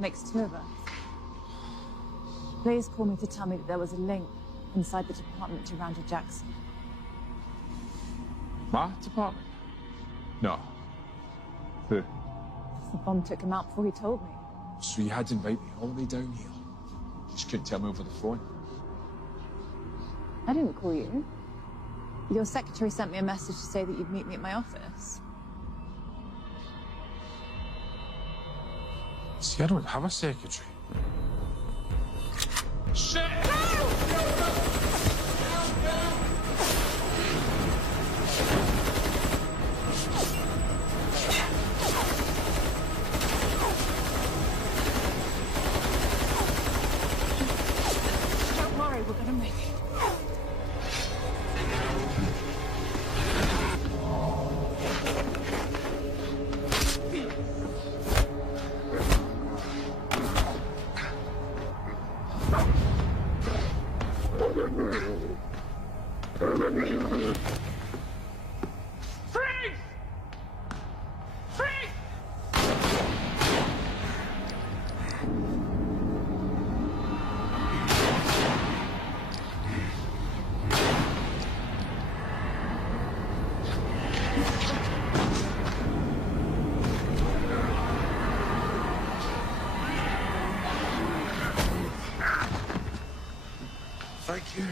Makes two of us. Blaze called me to tell me that there was a link inside the department to Randall Jackson. My department? No. Who? The bomb took him out before he told me. So you had to invite me all the way down here. Just couldn't tell me over the phone. I didn't call you. Your secretary sent me a message to say that you'd meet me at my office. See, I don't have a secretary. Shit! Don't worry, we're gonna make it. Thank you.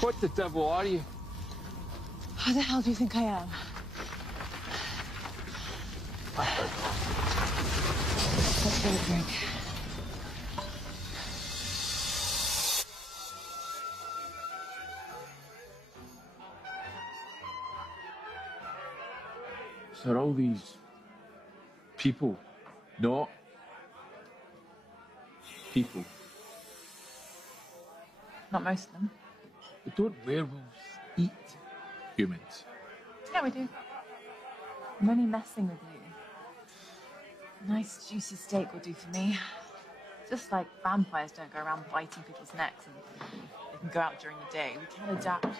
What the devil are you? Who the hell do you think I am? Let's get a drink. So are all these people not people? Not most of them. But don't werewolves eat humans? Yeah, we do. I'm only messing with you. Nice juicy steak will do for me. Just like vampires don't go around biting people's necks and they can go out during the day. We can adapt, you know,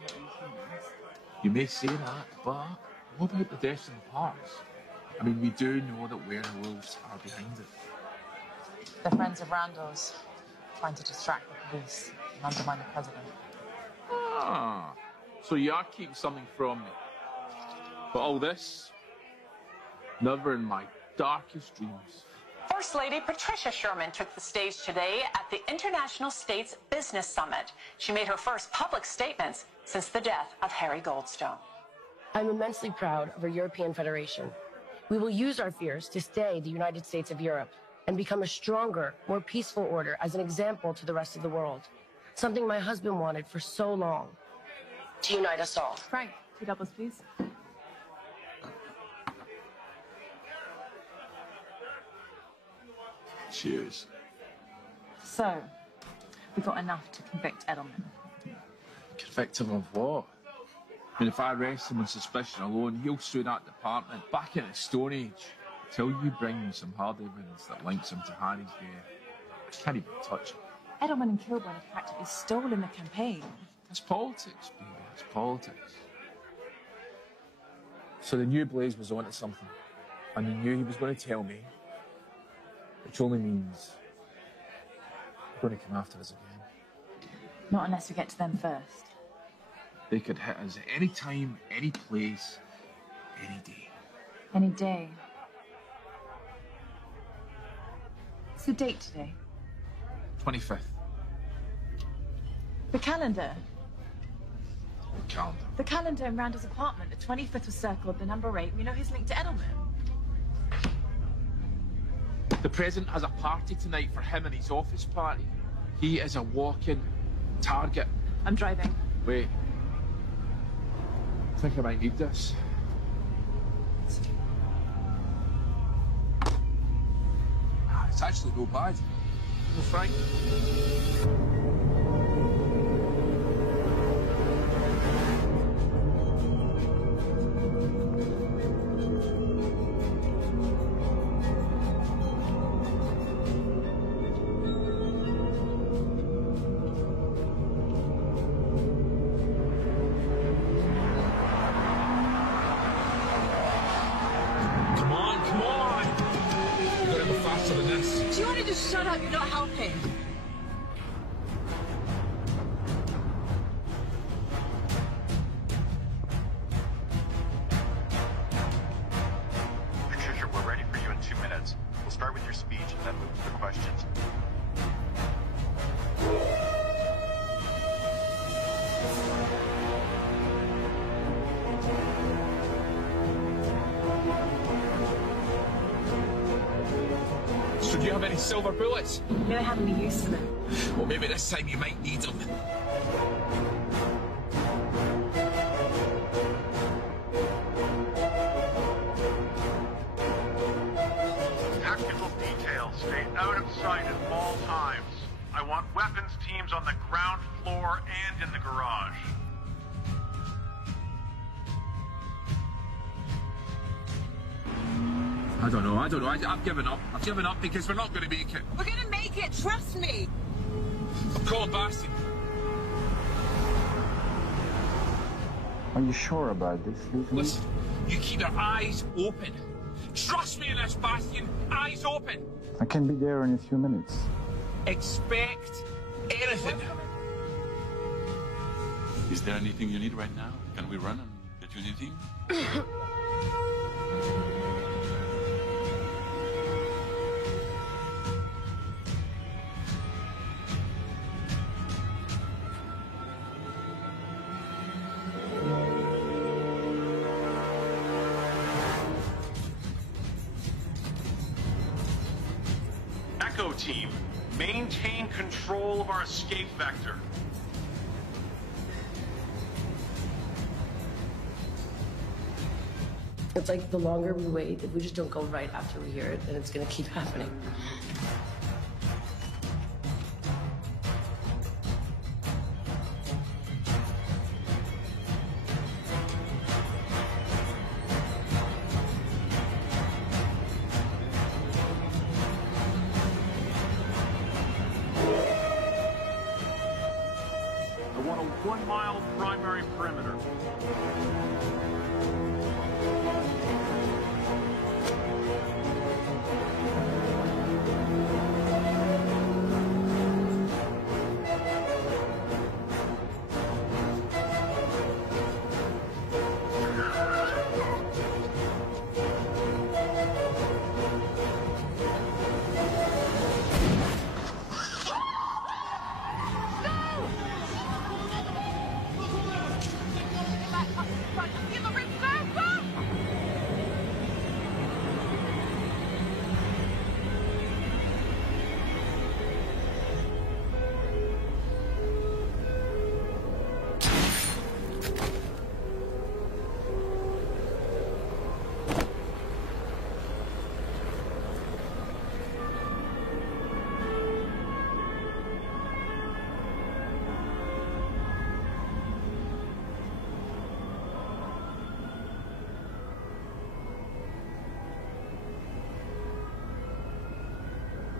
not we humans. You may say that, but what about the deaths in the parks? I mean, we do know that werewolves are behind it. They're friends of Randall's, trying to distract the police and undermine the president. Ah, so you are keeping something from me. But all this, never in my darkest dreams. First Lady Patricia Sherman took the stage today at the International States Business Summit. She made her first public statements since the death of Harry Goldstone. I'm immensely proud of our European Federation. We will use our fears to stay the United States of Europe and become a stronger, more peaceful order as an example to the rest of the world. Something my husband wanted for so long. To unite us all. Frank, 2 doubles, please. Cheers. So, we got enough to convict Edelman. Convict him of what? I mean, if I arrest him on suspicion alone, he'll sue that department back in the Stone Age. Till you bring me some hard evidence that links him to Harry's death, I can't even touch him. Edelman and Kilburn have practically stolen the campaign. That's politics, baby. It's politics. So they knew Blaze was onto something, and they knew he was going to tell me, which only means they're going to come after us again. Not unless we get to them first. They could hit us at any time, any place, any day. Any day. What's the date today? 25th. The calendar. Calendar. The calendar in Randall's apartment. The 25th was circled, the number 8. We know he's linked to Edelman. The president has a party tonight for him and his office party. He is a walking target. I'm driving. Wait. I think I might need this. It's actually no bad. No, Frank. Shut up, you're not helping. Patricia, we're ready for you in 2 minutes. We'll start with your speech and then move to the questions. So do you have any silver bullets? We don't have any use for them. Well, maybe this time you might need them. Tactical details stay out of sight at all times. I want weapons teams on the ground floor and in the garage. I don't know. I've given up. I've given up because we're not going to make it. We're gonna make it, trust me. Call Bastian. Are you sure about this, Lucy? Listen, you keep your eyes open. Trust me in this, Bastian. Eyes open. I can be there in a few minutes. Expect anything. Is there anything you need right now? Can we run and get you anything? Echo team, maintain control of our escape vector. It's like the longer we wait, if we just don't go right after we hear it, then it's going to keep happening. I want a 1 mile primary perimeter.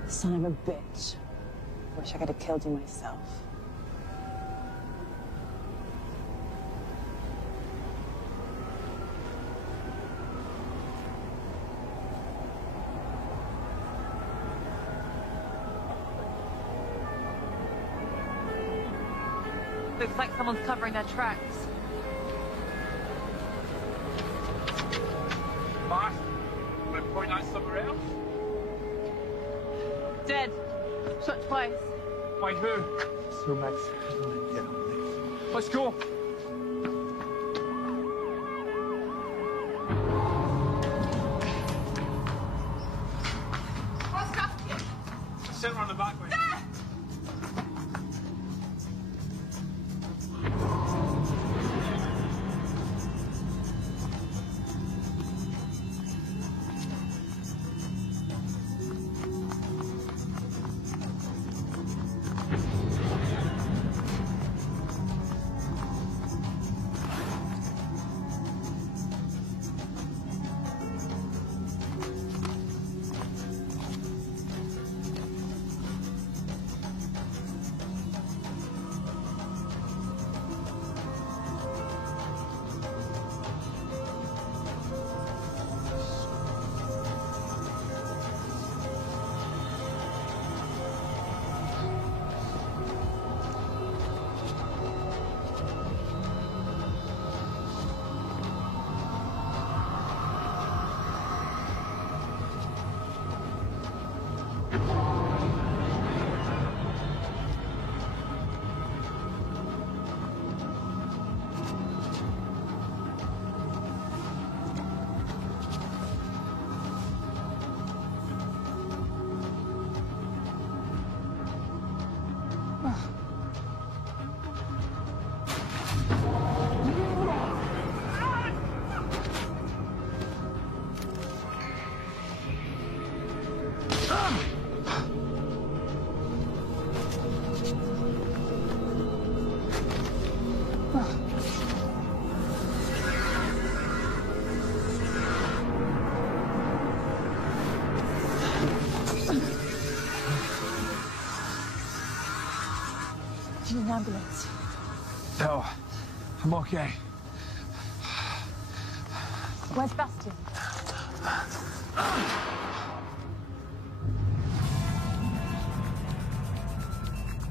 Son of a bitch. Wish I could have killed you myself. Looks like someone's covering their tracks. Boss, want to point out somewhere else? Dead. Shot twice. By who? So Max, yeah. Let's go. Sit on the back way. Do you need an ambulance? No, I'm okay. Where's Bastian?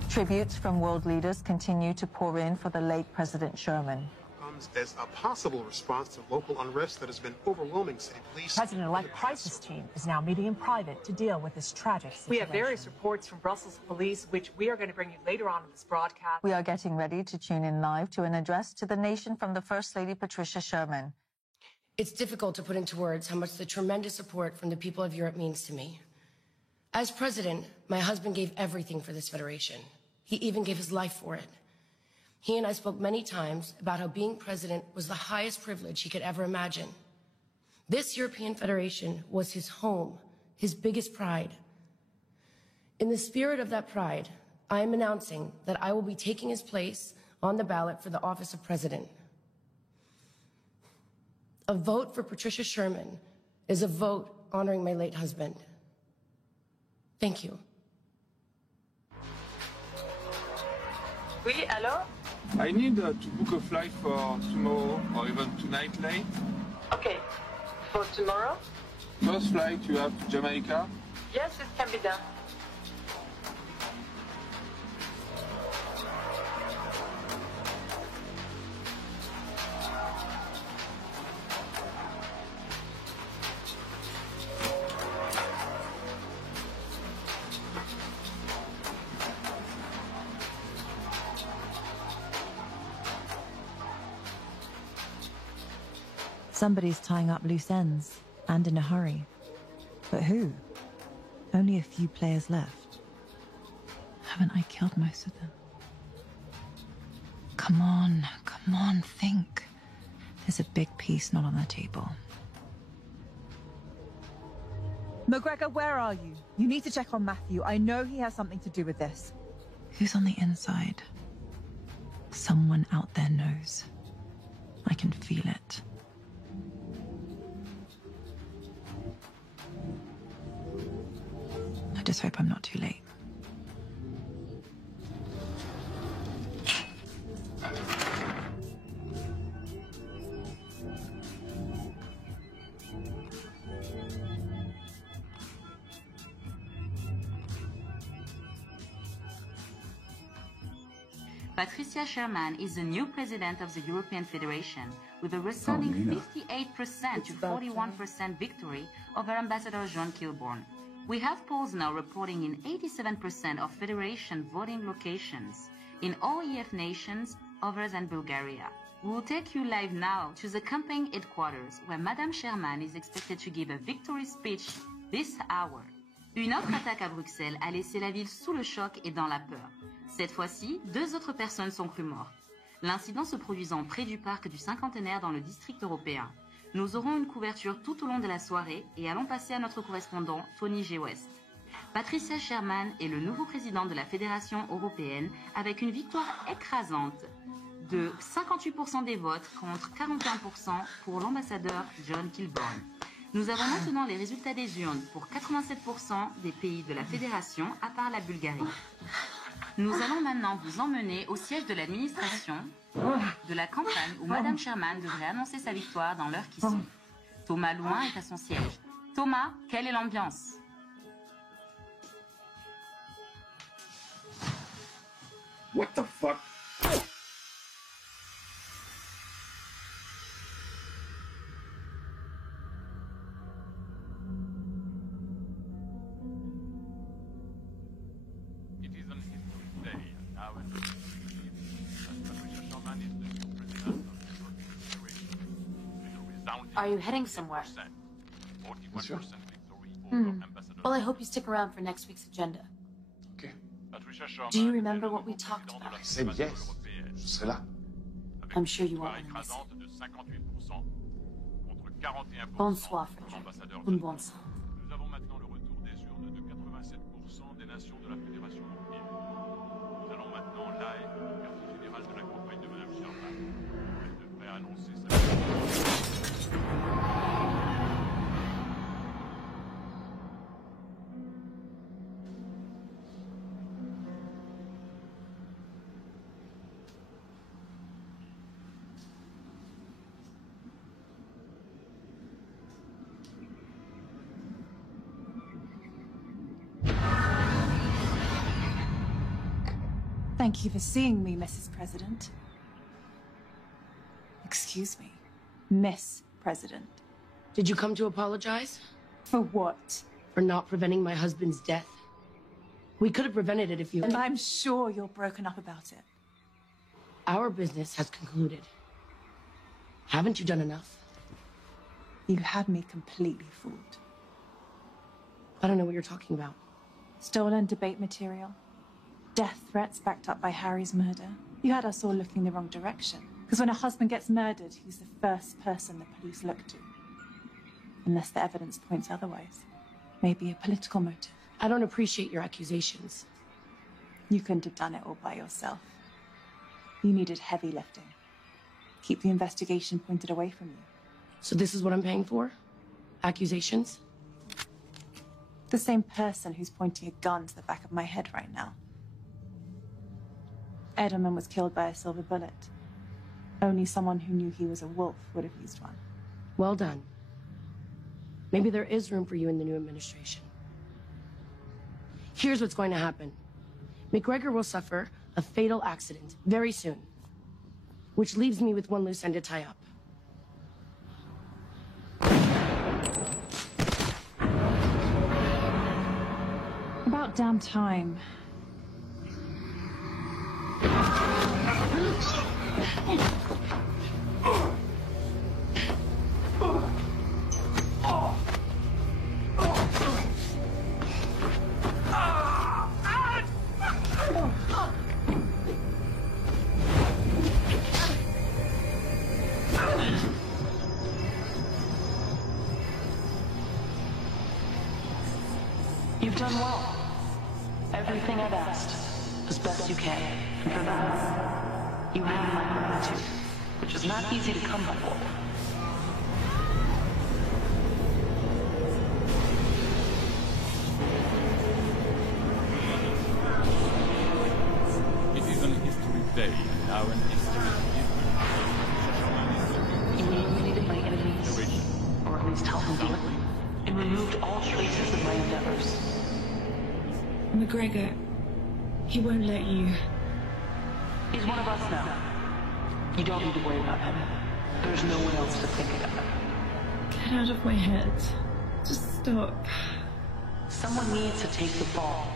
Tributes from world leaders continue to pour in for the late President Sherman. Comes as a possible response to local unrest that has been overwhelming city police. President-elect crisis team is now meeting in private to deal with this tragic situation. We have various reports from Brussels police, which we are going to bring you later on in this broadcast. We are getting ready to tune in live to an address to the nation from the First Lady Patricia Sherman. It's difficult to put into words how much the tremendous support from the people of Europe means to me. As president, my husband gave everything for this federation. He even gave his life for it. He and I spoke many times about how being president was the highest privilege he could ever imagine. This European Federation was his home, his biggest pride. In the spirit of that pride, I am announcing that I will be taking his place on the ballot for the office of president. A vote for Patricia Sherman is a vote honoring my late husband. Thank you. Oui, allô? I need to book a flight for tomorrow or even tonight late. Okay. For tomorrow? First flight you have to Jamaica? Yes, it can be done. Somebody's tying up loose ends, and in a hurry. But who? Only a few players left. Haven't I killed most of them? Come on, think. There's a big piece not on the table. McGregor, where are you? You need to check on Matthew. I know he has something to do with this. Who's on the inside? Someone out there knows. I can feel it. I just hope I'm not too late. Patricia Sherman is the new president of the European Federation, with a resounding 58% to 41% victory over Ambassador John Kilbourne. We have polls now reporting in 87% of Federation voting locations in all EF nations other than Bulgaria. We will take you live now to the campaign headquarters, where Madame Sherman is expected to give a victory speech this hour. Une autre attaque à Bruxelles a laissé la ville sous le choc et dans la peur. Cette fois-ci, 2 autres personnes sont crues mortes. L'incident se produisant près du parc du cinquantenaire dans le district européen. Nous aurons une couverture tout au long de la soirée et allons passer à notre correspondant Tony G. West. Patricia Sherman est le nouveau président de la Fédération européenne avec une victoire écrasante de 58% des votes contre 41% pour l'ambassadeur John Kilbourne. Nous avons maintenant les résultats des urnes pour 87% des pays de la Fédération à part la Bulgarie. Nous allons maintenant vous emmener au siège de l'administration de la campagne où Madame Sherman devrait annoncer sa victoire dans l'heure qui suit. Thomas Louin est à son siège. Thomas, quelle est l'ambiance? What the fuck? Are you heading somewhere? Sure. Well, I hope you stick around for next week's agenda. Okay. Do you remember what we talked about? I said yes. Je serai là. I'm sure you won't miss it. Bonsoir, Frederick. Un bon sang. Nous avons maintenant le retour des urnes de 87% des nations de la Fédération européenne. Nous allons maintenant live au quartier général de la campagne de Madame Sherman. Elle devrait annoncer sa Thank you for seeing me, Mrs. President. Excuse me, Miss President. Did you come to apologize? For what? For not preventing my husband's death. We could have prevented it if you... And I'm sure you're broken up about it. Our business has concluded. Haven't you done enough? You had me completely fooled. I don't know what you're talking about. Stolen debate material. Death threats backed up by Harry's murder. You had us all looking the wrong direction. Because when a husband gets murdered, he's the first person the police look to. Unless the evidence points otherwise. Maybe a political motive. I don't appreciate your accusations. You couldn't have done it all by yourself. You needed heavy lifting. Keep the investigation pointed away from you. So this is what I'm paying for? Accusations? The same person who's pointing a gun to the back of my head right now. Edelman was killed by a silver bullet. Only someone who knew he was a wolf would have used one. Well done. Maybe there is room for you in the new administration. Here's what's going to happen. McGregor will suffer a fatal accident very soon, which leaves me with one loose end to tie up. About damn time. You've done well. Everything I've asked, as best you can. And for that, you have my gratitude, which is not easy to come by. It is an history day, now an history You eliminated my enemies, or at least helped them do it, and removed all traces of my endeavors. McGregor, he won't let you. He's one of us now. You don't need to worry about him. There's no one else to think about. Get out of my head. Just stop. Someone needs to take the fall.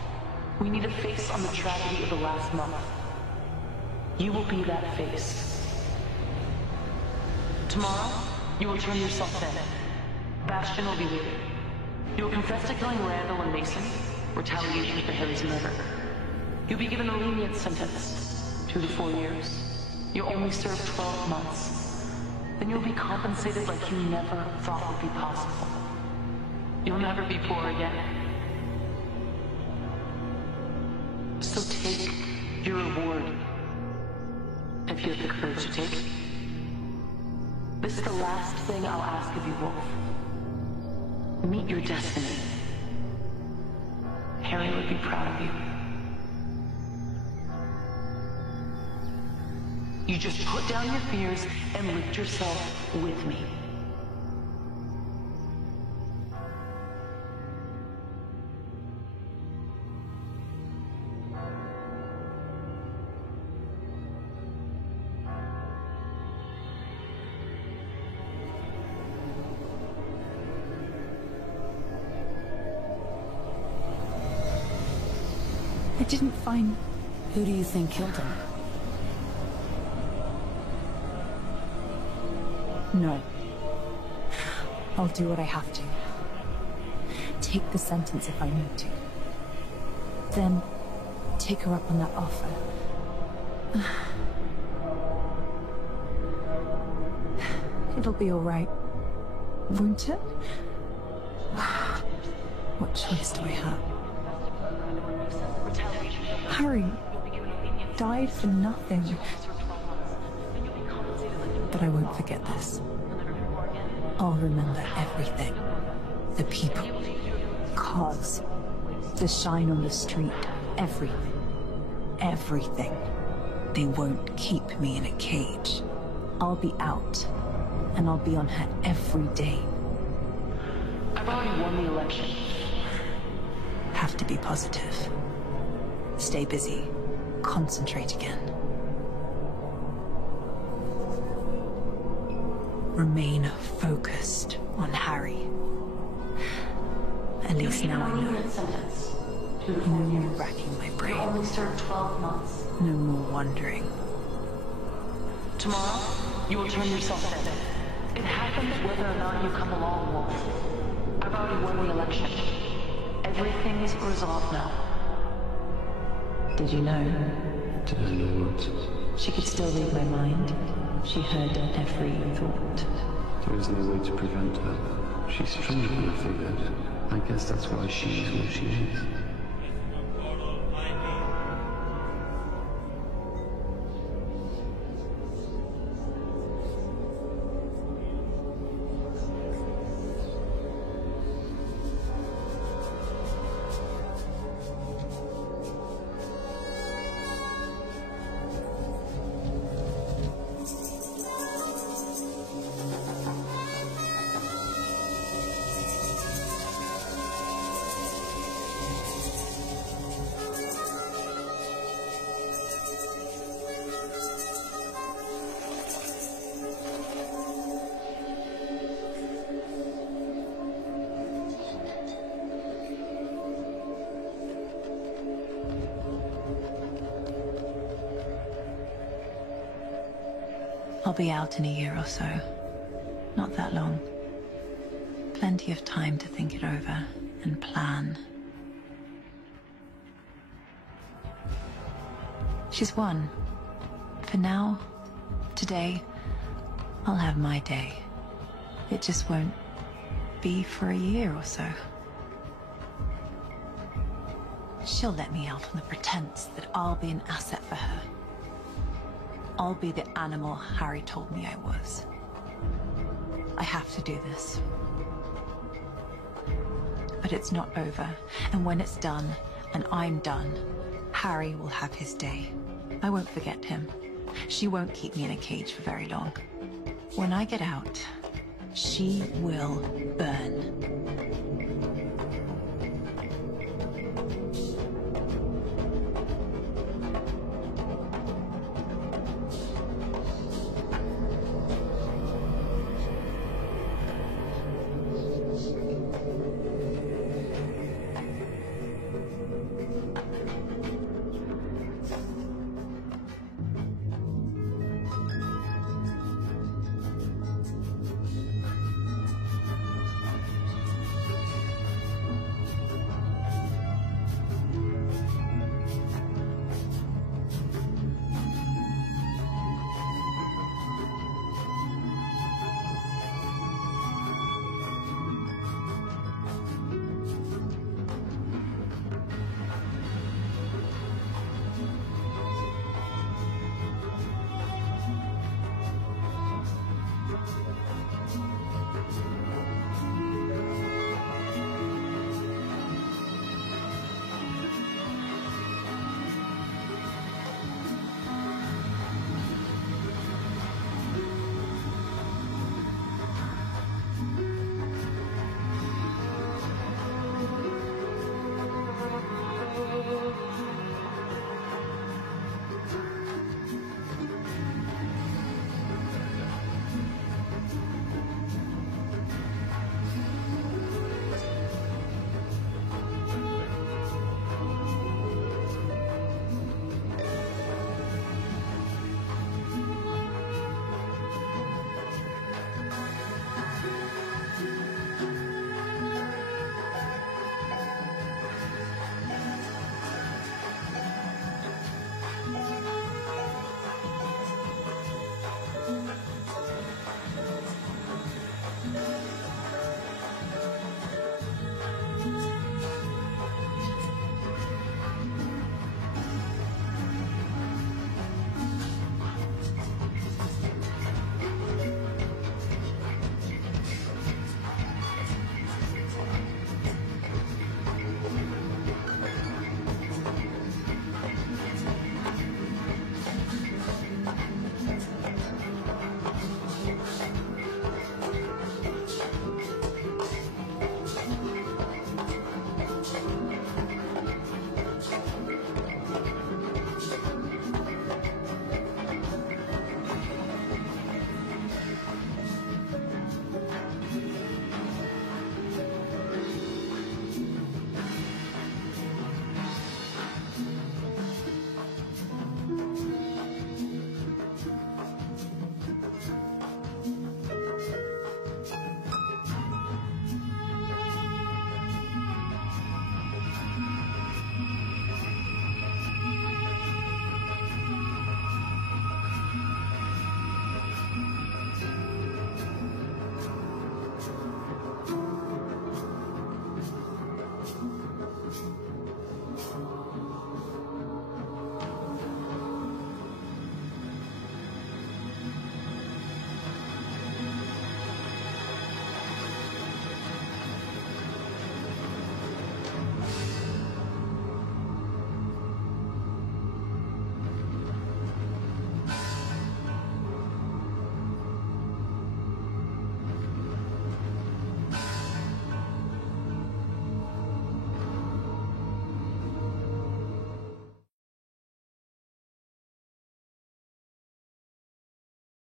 We need a face on the tragedy of the last month. You will be that face. Tomorrow, you will turn yourself in. Bastion will be with you. You will confess to killing Randall and Mason, retaliation for Harry's murder. You'll be given a lenient sentence, 2 to 4 years. You'll only serve 12 months. Then you'll be compensated like you never thought would be possible. You'll never be poor again. So take your reward, if you have the courage to take it. This is the last thing I'll ask of you, Wolf. Meet your destiny. Harry would be proud of you. You just put down your fears and lift yourself with me. I didn't find... Who do you think killed him? No. I'll do what I have to. Take the sentence if I need to. Then, take her up on that offer. It'll be all right, won't it? What choice do I have? Harry died for nothing. But I won't forget this. I'll remember everything. The people, cars, the shine on the street, everything. Everything. They won't keep me in a cage. I'll be out, and I'll be on her every day. I've already won the election. Have to be positive. Stay busy. Concentrate again. Remain focused on Harry. At least now I know. No more racking my brain. You only served 12 months. No more wondering. Tomorrow, you will turn yourself in. It happens whether or not you come along, Wolf. I've already won the election. Everything is resolved now. Did you know? Did I know what? She could still read my mind. She heard every thought. There is no way to prevent her. She's stronger than I figured. I guess that's why she is what she is. I'll be out in a year or so. Not that long. Plenty of time to think it over and plan. She's won. For now, today, I'll have my day. It just won't be for a year or so. She'll let me out on the pretense that I'll be an asset for her. I'll be the animal Harry told me I was. I have to do this. But it's not over, and when it's done, and I'm done, Harry will have his day. I won't forget him. She won't keep me in a cage for very long. When I get out, she will burn.